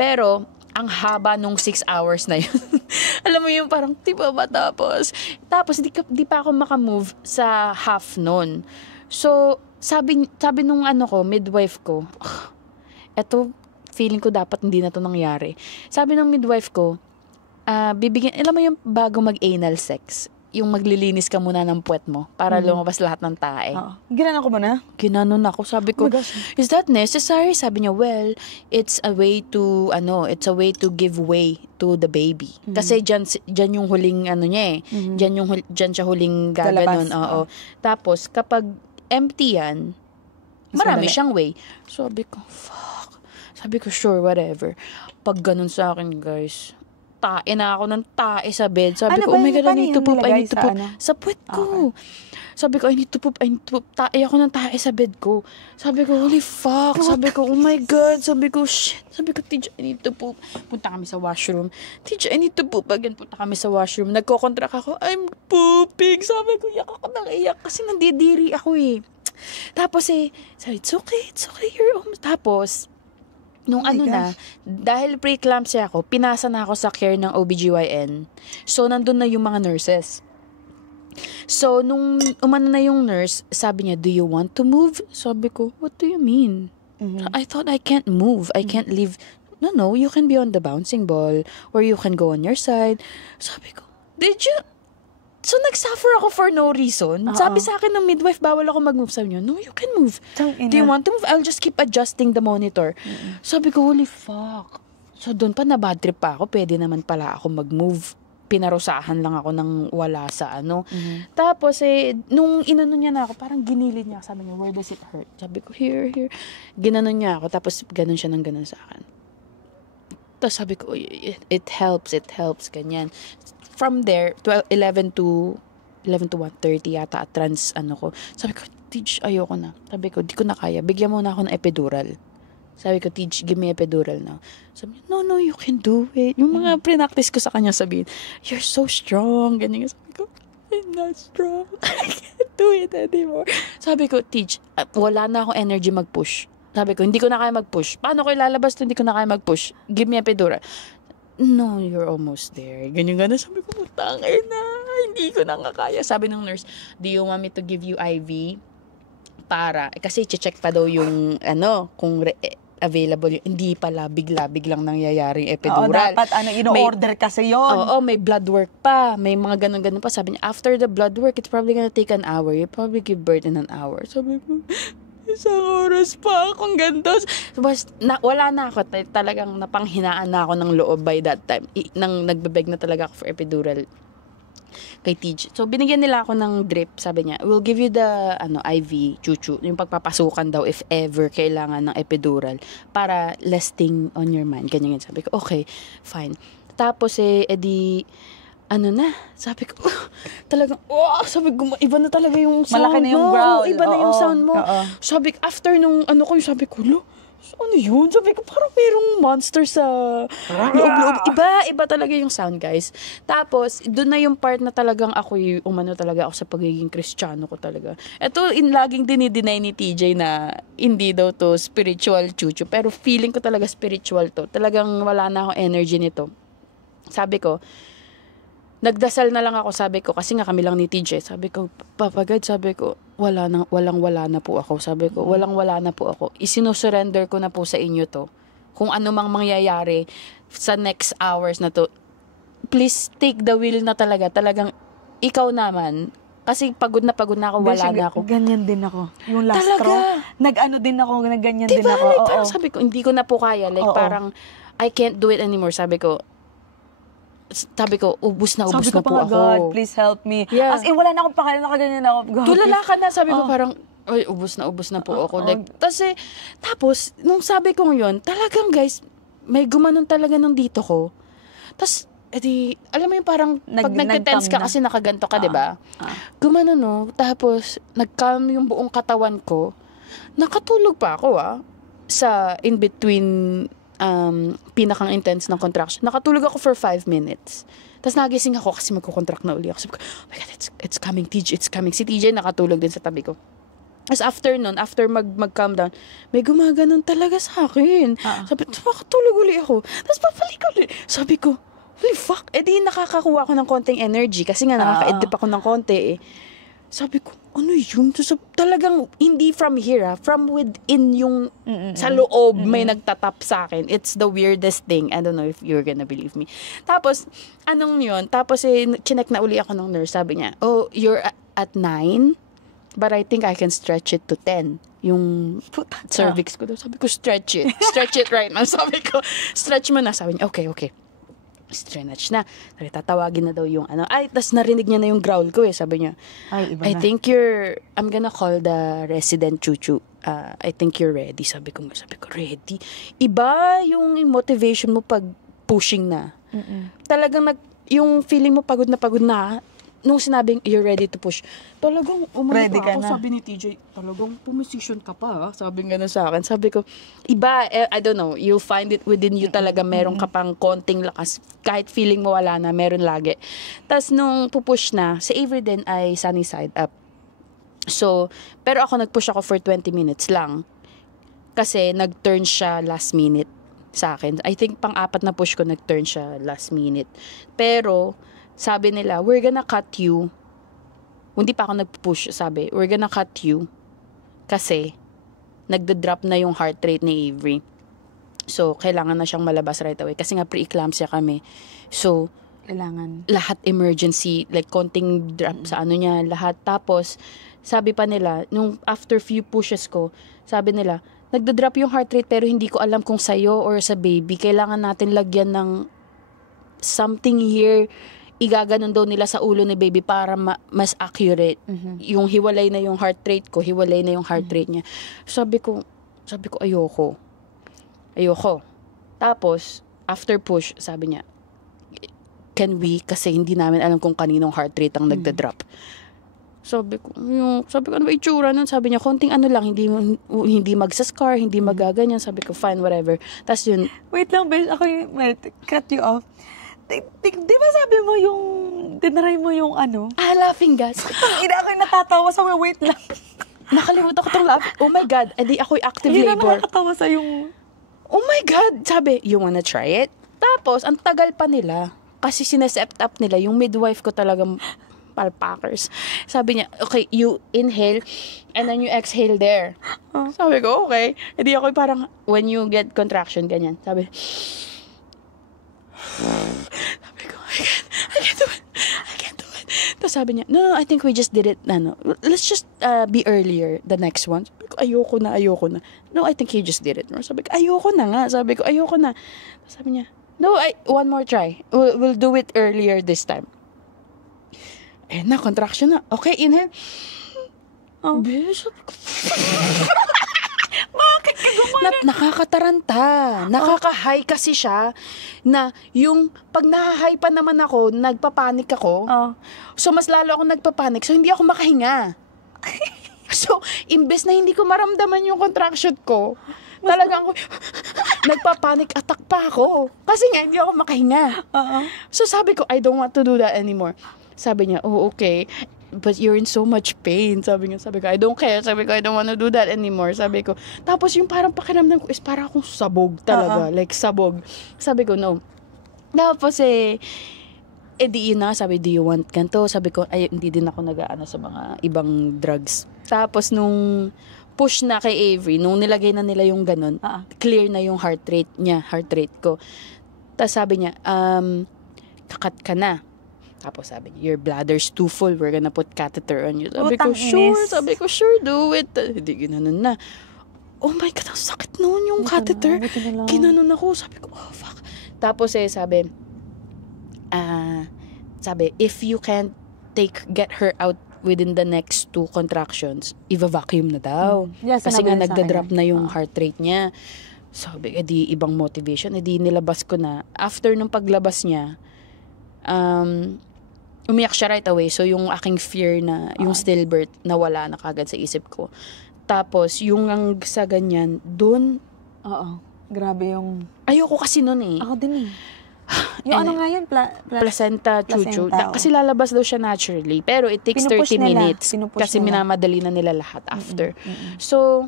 Pero, ang haba nung 6 hours na yun. Alam mo yung parang, di ba matapos? Tapos, di pa ako makamove sa half nun. So, sabi nung midwife ko, eto, feeling ko dapat hindi na to nangyari. Sabi ng midwife ko, bibigyan, alam mo yung bago mag-anal sex, yung maglilinis ka muna ng puwet mo para lumabas lahat ng tae. Ginanon ko muna? Ginanon ako. Sabi ko, is that necessary? Sabi niya, well, it's a way to give way to the baby. Kasi dyan yung huling niya eh. Dyan siya huling gaganon. Oo. Tapos, kapag empty yan, marami siyang way. Sabi ko, fuck. Sabi ko, sure, whatever. Pag ganun sa akin, guys, tae na ako ng tae sa bed. Sabi ko, oh my God, I need to poop. Sa puwet ko. Okay. Sabi ko, I need to poop. Tae ako ng tae sa bed ko. Sabi ko, holy fuck. Sabi ko, oh my God. Sabi ko, shit. Sabi ko, TJ, I need to poop. Punta kami sa washroom. TJ, I need to poop. Again, punta kami sa washroom. Nagko-contract ako, I'm pooping. Sabi ko, iyak ako nang iyak. Kasi nandidiri ako eh. Tapos sabi, it's okay, you're almost. Tapos, nung dahil pre-eclampsia ako, pinasa na ako sa care ng OBGYN. So, nandun na yung mga nurses. So, nung umano na yung nurse, sabi niya, do you want to move? Sabi ko, what do you mean? I thought I can't move. I can't leave. No, you can be on the bouncing ball or you can go on your side. Sabi ko, did you? So, nagsuffer ako for no reason. Sabi sa akin ng midwife, bawal ako mag-move. Sabi niya, no, you can move. Do you want to move? I'll just keep adjusting the monitor. Sabi ko, holy fuck. So, doon pa na bad trip pa ako. Pwede naman pala ako mag-move. Pinarusahan lang ako ng wala sa Tapos, nung inano niya na ako, parang ginilid niya. Sabi niya, where does it hurt? Sabi ko, here. Ginanon niya ako. Tapos, ganon siya ng ganon sa akin. Tapos, sabi ko, it helps, ganyan. From there, 11 to 1:30 yata at trans ko. Sabi ko, Tej, ayoko na. Sabi ko, di ko na kaya. Bigyan mo na ako ng epidural. Sabi ko, Tej, give me epidural now. Sabi niya, no, you can do it. Yung mga pre-practice ko sa kanya sabihin, you're so strong. Ganyan. Sabi ko, I'm not strong. I can't do it anymore. Sabi ko, Tej, wala na akong energy mag-push. Sabi ko, hindi ko na kaya mag-push. Paano ko ilalabas to? Hindi ko na kaya mag-push. Give me epidural. No, you're almost there. Ganyan. Sabi ko, putangay na. Hindi ko na kaya. Sabi ng nurse, do you want me to give you IV? Para, kasi check pa daw yung, kung available yung, hindi pala, biglang nangyayaring epidural. Oo, dapat, ino-order kasi yun. Oo, may blood work pa. May mga ganun pa. Sabi niya, after the blood work, it's probably gonna take an hour. You probably give birth in an hour. Sabi ko, 1 oras pa akong ganito. Wala na ako. Talagang napanghinaan na ako ng loob by that time. Nang nagbebeg na talaga ako for epidural kay TJ. So, binigyan nila ako ng drip. Sabi niya, we'll give you the IV, chuchu. Yung pagpapasukan daw if ever kailangan ng epidural para less thing on your mind. Ganyan. Sabi ko, okay, fine. Tapos, sabi ko, talagang, sabi ko, iba na talaga yung sound malaki na yung mo. growl. Iba na yung sound mo. Sabi, after nung sabi ko, So, ano yun? Sabi ko, parang mayroong monster sa loob-loob. Iba talaga yung sound, guys. Tapos, doon na yung part na talagang ako umano talaga ako sa pagiging Kristiyano ko talaga. Ito, laging dinideny ni TJ na hindi daw to spiritual chuchu. Pero feeling ko talaga spiritual to. Talagang wala na akong energy nito. Sabi ko, nagdasal na lang ako, sabi ko, kasi nga kami lang ni TJ. Sabi ko, Papa God, sabi ko, wala na po ako. Sabi ko, wala na po ako. Isinusurrender ko na po sa inyo to. Kung ano mang mangyayari sa next hours na to, please take the wheel na talaga. Talagang, ikaw naman, kasi pagod na ako, wala na ako. Ganyan din ako. Yung last Talaga? straw, nag-ano din ako, nagganyan Diba? din ako. Like, parang sabi ko, hindi ko na po kaya. Like, parang, I can't do it anymore. Sabi ko, ubus na po ako. God, please help me. Yeah. As in, wala na akong pakala, nakaganyan ako. God, Tulala ka na, sabi ko parang, ay, ubus na po ako. Like, tapos, nung sabi ko yun, talagang guys, may gumanon talaga nung dito ko. Tapos, alam mo yung parang, pag nagte-tense ka kasi nakaganto ka, diba? Gumanon, no? Tapos, nag-calm yung buong katawan ko. Nakatulog pa ako, sa in-between pinakang intense ng contraction. Nakatulog ako for 5 minutes. Tapos nagising ako kasi magko-contract na uli ako. Sabi ko, oh my God, it's coming, TJ, it's coming. Si TJ nakatulog din sa tabi ko. Tapos after mag-calm down, may gumaganon talaga sa akin. Sabi, makatulog uli ako. Tapos papalik uli. Sabi ko, holy fuck. Di nakakakuha ako ng konting energy kasi nga nakaka-edip ako ng konti eh. Sabi ko, ano yun? So, talagang hindi from here, from within yung sa loob may nagtatap sa akin. It's the weirdest thing. I don't know if you're gonna believe me. Tapos, anong yun? Tapos, chinek na uli ako ng nurse. Sabi niya, oh, you're at 9, but I think I can stretch it to 10. Yung cervix ko daw. Sabi ko, stretch it. Stretch it right now. Sabi ko, stretch mo na. Sabi niya, okay. Stretch na. Tatawagin na daw yung ano. Ay, tas narinig niya na yung growl ko eh. Sabi niya, I think I'm gonna call the resident chuchu. I think you're ready. Sabi ko, ready? Iba yung motivation mo pag pushing na. Talagang yung feeling mo pagod na, nung sinabing you're ready to push, talagang ready pa ka ako. na. Sabi ni TJ, talagang pumisisyon ka pa. Sabi nga na sa akin. Sabi ko, iba, I don't know, you'll find it within you talaga. Meron ka pang konting lakas. Kahit feeling mo wala na, meron lagi. Tapos nung pupush na, si Avery din ay sunny side up. So, pero ako nagpush ako for 20 minutes lang. Kasi nag-turn siya last minute sa akin. I think pang-apat na push ko nag-turn siya last minute. Pero, sabi nila, we're gonna cut you. Hindi pa ako nag-push, sabi. We're gonna cut you. Kasi, nagda-drop na yung heart rate ni Avery. So, kailangan na siyang malabas right away. Kasi nga, pre-eclampsia kami. So, kailangan. Lahat emergency. Like, konting drop sa ano niya, lahat. Tapos, sabi pa nila, nung after few pushes ko, sabi nila, nagda-drop yung heart rate pero hindi ko alam kung sa'yo or sa baby. Kailangan natin lagyan ng something here, igaganon daw nila sa ulo ni baby para mas accurate. Yung hiwalay na yung heart rate ko, hiwalay na yung heart rate niya. Sabi ko ayoko. Tapos, after push, sabi niya, can we, kasi hindi namin alam kung kaninong heart rate ang nagda-drop. Sabi ko, ano ba itsura nun? Sabi niya, konting ano lang, hindi magsascar, hindi magaganyan. Sabi ko, fine, whatever. Tapos yun. Wait lang, Besh, ako cut you off. Di ba sabi mo yung, dinaray mo yung ano? Laughing gas. Ina ako yung natatawa sa wait lang. Nakalimutan ko itong laugh. Oh my God, edi ako'y active Hindi labor. na nakakatawa sa yung... Oh my God, sabi, you wanna try it? Tapos, ang tagal pa nila. Kasi sineset up nila, yung midwife ko talagang palpakers. Sabi niya, okay, you inhale and then you exhale there. Sabi ko, okay. Edi ako'y parang, when you get contraction, ganyan. Sabi ko, I can't do it. Tapos sabi niya, no, I think we just did it, let's just be earlier, the next one. Sabi ko, ayoko na. No, I think he just did it. Sabi ko, ayoko na nga. Sabi niya, no, one more try. We'll do it earlier this time. Contraction na. Okay, inhale. Sabi ko, bakit ka gumanon? Nakakataranta. Nakaka-high kasi siya na yung pag nahahay pa naman ako, nagpapanik ako. So, mas lalo ako nagpapanik. So, hindi ako makahinga. So, imbes na hindi ko maramdaman yung contraction ko, Talagang nagpa-panic attack pa ako. Kasi nga, hindi ako makahinga. So sabi ko, I don't want to do that anymore. Sabi niya, oh, okay. But you're in so much pain. Sabi ko, I don't care. Sabi ko, I don't want to do that anymore. Sabi ko, tapos yung parang pakiramdam ko is parang akong sabog talaga. Like sabog. Sabi ko, no. Tapos di yun na, sabi, do you want ganito? Sabi ko, ay, hindi din ako nag-aano sa mga ibang drugs. Tapos nung push na kay Avery, nung nilagay na nila yung ganun, clear na yung heart rate ko. Tapos sabi niya, kakat ka na. Tapos sabi niya, your bladder's too full, we're gonna put catheter on you. Sabi ko, sure. Sabi ko, sure, do it. Hindi, ginanon na. Oh my God, ang sakit noon yung catheter. Ginanon ako. Sabi ko, oh fuck. Tapos sabi, if you can't get her out within the next 2 contractions, i-vacuum na daw. Yes, kasi nga nagda-drop na yung heart rate niya. Sabi, edi ibang motivation, edi nilabas ko na. After nung paglabas niya, umiyak siya right away. So yung aking fear na, yung stillbirth, nawala na kagad sa isip ko. Tapos, yung sa ganyan, dun, grabe yung... Ayoko kasi nun eh. Ako din eh. Yung ano nga yun? Placenta, chuchu. Kasi lalabas daw siya naturally. Pero it takes 30 minutes. Kasi minamadali na nila lahat after. So,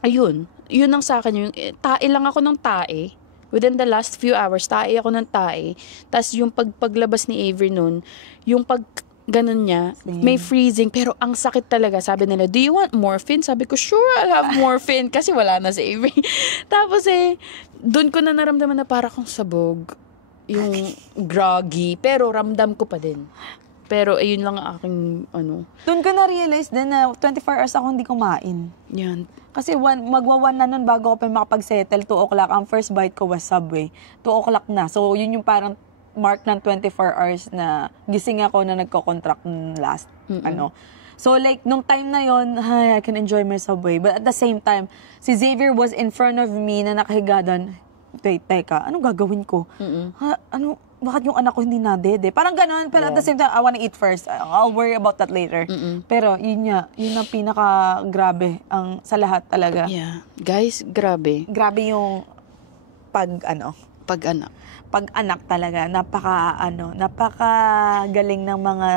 ayun. Yun ang sa akin. Yung, tae lang ako ng tae. Within the last few hours, tae ako ng tae. Tapos yung paglabas ni Avery nun, yung ganun niya, may freezing. Pero ang sakit talaga. Sabi nila, do you want morphine? Sabi ko, sure, I'll have morphine. Kasi wala na si Avery. Tapos doon ko na naramdaman na para kong sabog. Yung groggy. Pero ramdam ko pa din. Pero ayun lang ang aking Doon ko na-realize din na 24 hours ako hindi kumain. Yan. Kasi magwa-1 na nun bago ako pa makapag-settle. 2 o'clock. Ang first bite ko was Subway. 2 o'clock na. So, yun yung parang mark ng 24 hours na gising ako na nagko-contract last. So, like, nung time na yon, I can enjoy my Subway. But at the same time, si Xavier was in front of me na nakahiga doon. Teka, anong gagawin ko? Bakit yung anak ko hindi nadede? Parang ganun. Pero at the same time, I wanna eat first. I'll worry about that later. Pero yun ang pinaka-grabe sa lahat talaga. Yeah. Guys, grabe. Grabe yung pag-anak. Pag-anak talaga. Napaka-galing ng mga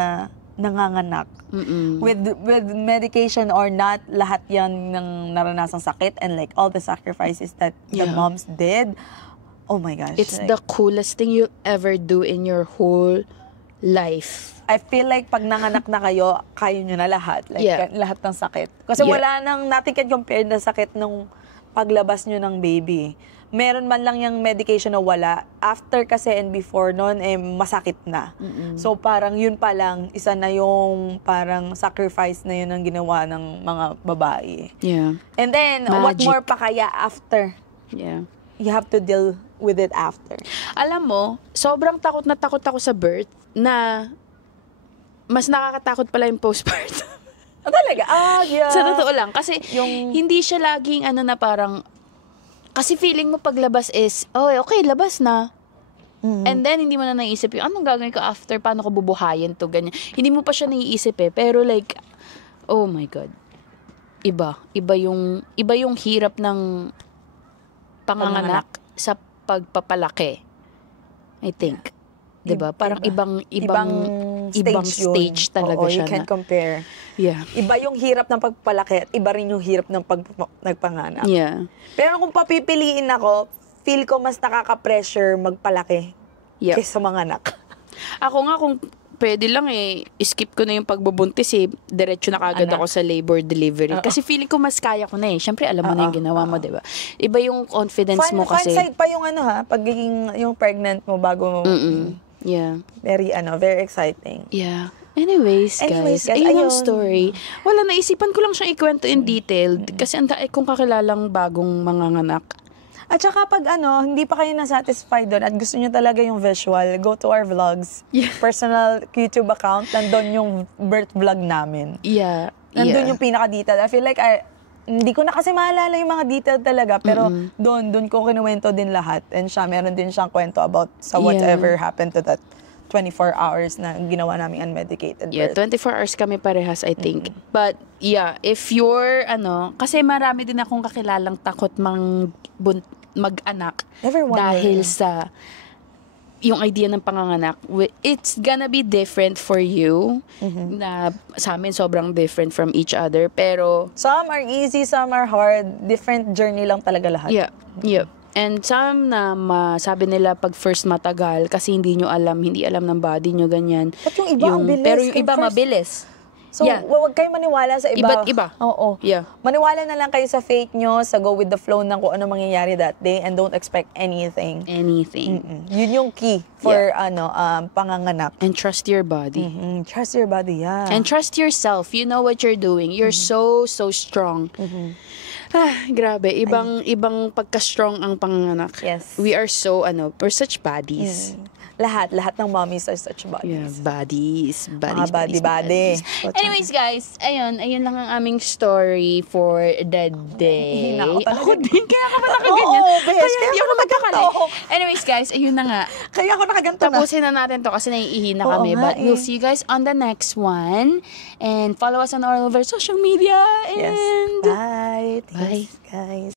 nanganganak. With medication or not, lahat yan ng naranasang sakit and like all the sacrifices that the moms did. Oh my gosh. It's the coolest thing you'll ever do in your whole life. I feel like pag nanganak na kayo, kaya nyo na lahat. Like, lahat ng sakit. Kasi wala nothing can compare na sakit nung paglabas nyo ng baby. Meron man lang yung medication na wala. After kasi and before nun, masakit na. So parang yun pa lang, isa na yung parang sacrifice na yun ang ginawa ng mga babae. Yeah. And then, what more pa kaya after? Yeah. You have to deal with it after. Alam mo, sobrang takot na takot ako sa birth na mas nakakatakot pala yung postpartum. Talaga? Yeah. Sa totoo lang. Kasi hindi siya laging na parang, kasi feeling mo paglabas is, okay, labas na. And then, hindi mo na naisip yung, anong gagawin ko after? Paano ko bubuhayin to? Ganyan. Hindi mo pa siya naiisip Pero like, oh my God. Iba yung hirap ng panganganak sa pagpapalaki. I think. Diba? Parang ibang stage talaga siya. You can't compare. Yeah. Iba yung hirap ng pagpalaki at iba rin yung hirap ng nagpanganak. Yeah. Pero kung papipiliin ako, feel ko mas nakaka-pressure magpalaki kaysa manganak. Ako nga kung pwede lang skip ko na yung pagbubuntis diretso na kagad ako sa labor delivery. Kasi feeling ko mas kaya ko na Siyempre alam mo na yung ginawa mo, diba? Iba yung confidence mo kasi. Fun side pa yung pagiging yung pregnant mo bago mo. Yeah. Very exciting. Yeah. Anyways, guys, ayun ang story. Wala, naisipan ko lang siyang ikwento in detail kasi kung kakilalang bagong manganganak. At saka pag hindi pa kayo na-satisfied doon at gusto nyo talaga yung visual, go to our vlogs. Yeah. Personal YouTube account, nandun yung birth vlog namin. Yeah. Nandun yung pinaka-detail. I feel like, hindi ko na kasi maalala yung mga detail talaga, pero doon ko kinuwento din lahat. And meron din siyang kwento about sa whatever happened to 24 hours na ginawa namin unmedicated Yeah, birth. 24 hours kami parehas, I think. But, yeah, if you're, kasi marami din akong kakilalang takot mag-anak. Never wonder. Dahil sa yung idea ng panganganak. It's gonna be different for you. Na sa amin, sobrang different from each other. Pero, Some are easy, some are hard. Different journey lang talaga lahat. yeah. And some na sabi nila pag first matagal kasi hindi alam ng body nyo ganyan. At yung iba ang bilis. Pero yung Kaya iba first- mabilis. So, Yeah. huwag kayo maniwala sa iba. Iba't iba. Oo. Yeah. Maniwala na lang kayo sa fate nyo, sa go with the flow ng kung ano mangyayari that day, and don't expect anything. Anything. Yun yung key for panganganak. And trust your body. Trust your body, yeah. And trust yourself. You know what you're doing. You're so strong. Grabe. Ibang pagka-strong ang panganganak. Yes. We are so, we're such bodies. Lahat ng mommies are such Yeah, bodies. bodies. Body. Anyways, guys, ayun lang ang aming story for the day. Hihina ako talaga. Ako din, kaya ka ba nakaganyan? Oo, besh, kaya hindi ako ako magkakali. nakaganto. Anyways, guys, ayun na nga. Kaya ako nakaganto na. Tapusin na natin to kasi naiihina Oo kami. nga But we'll see you guys on the next one. And follow us on all of our social media. Yes. And Bye. Bye. Thanks, guys.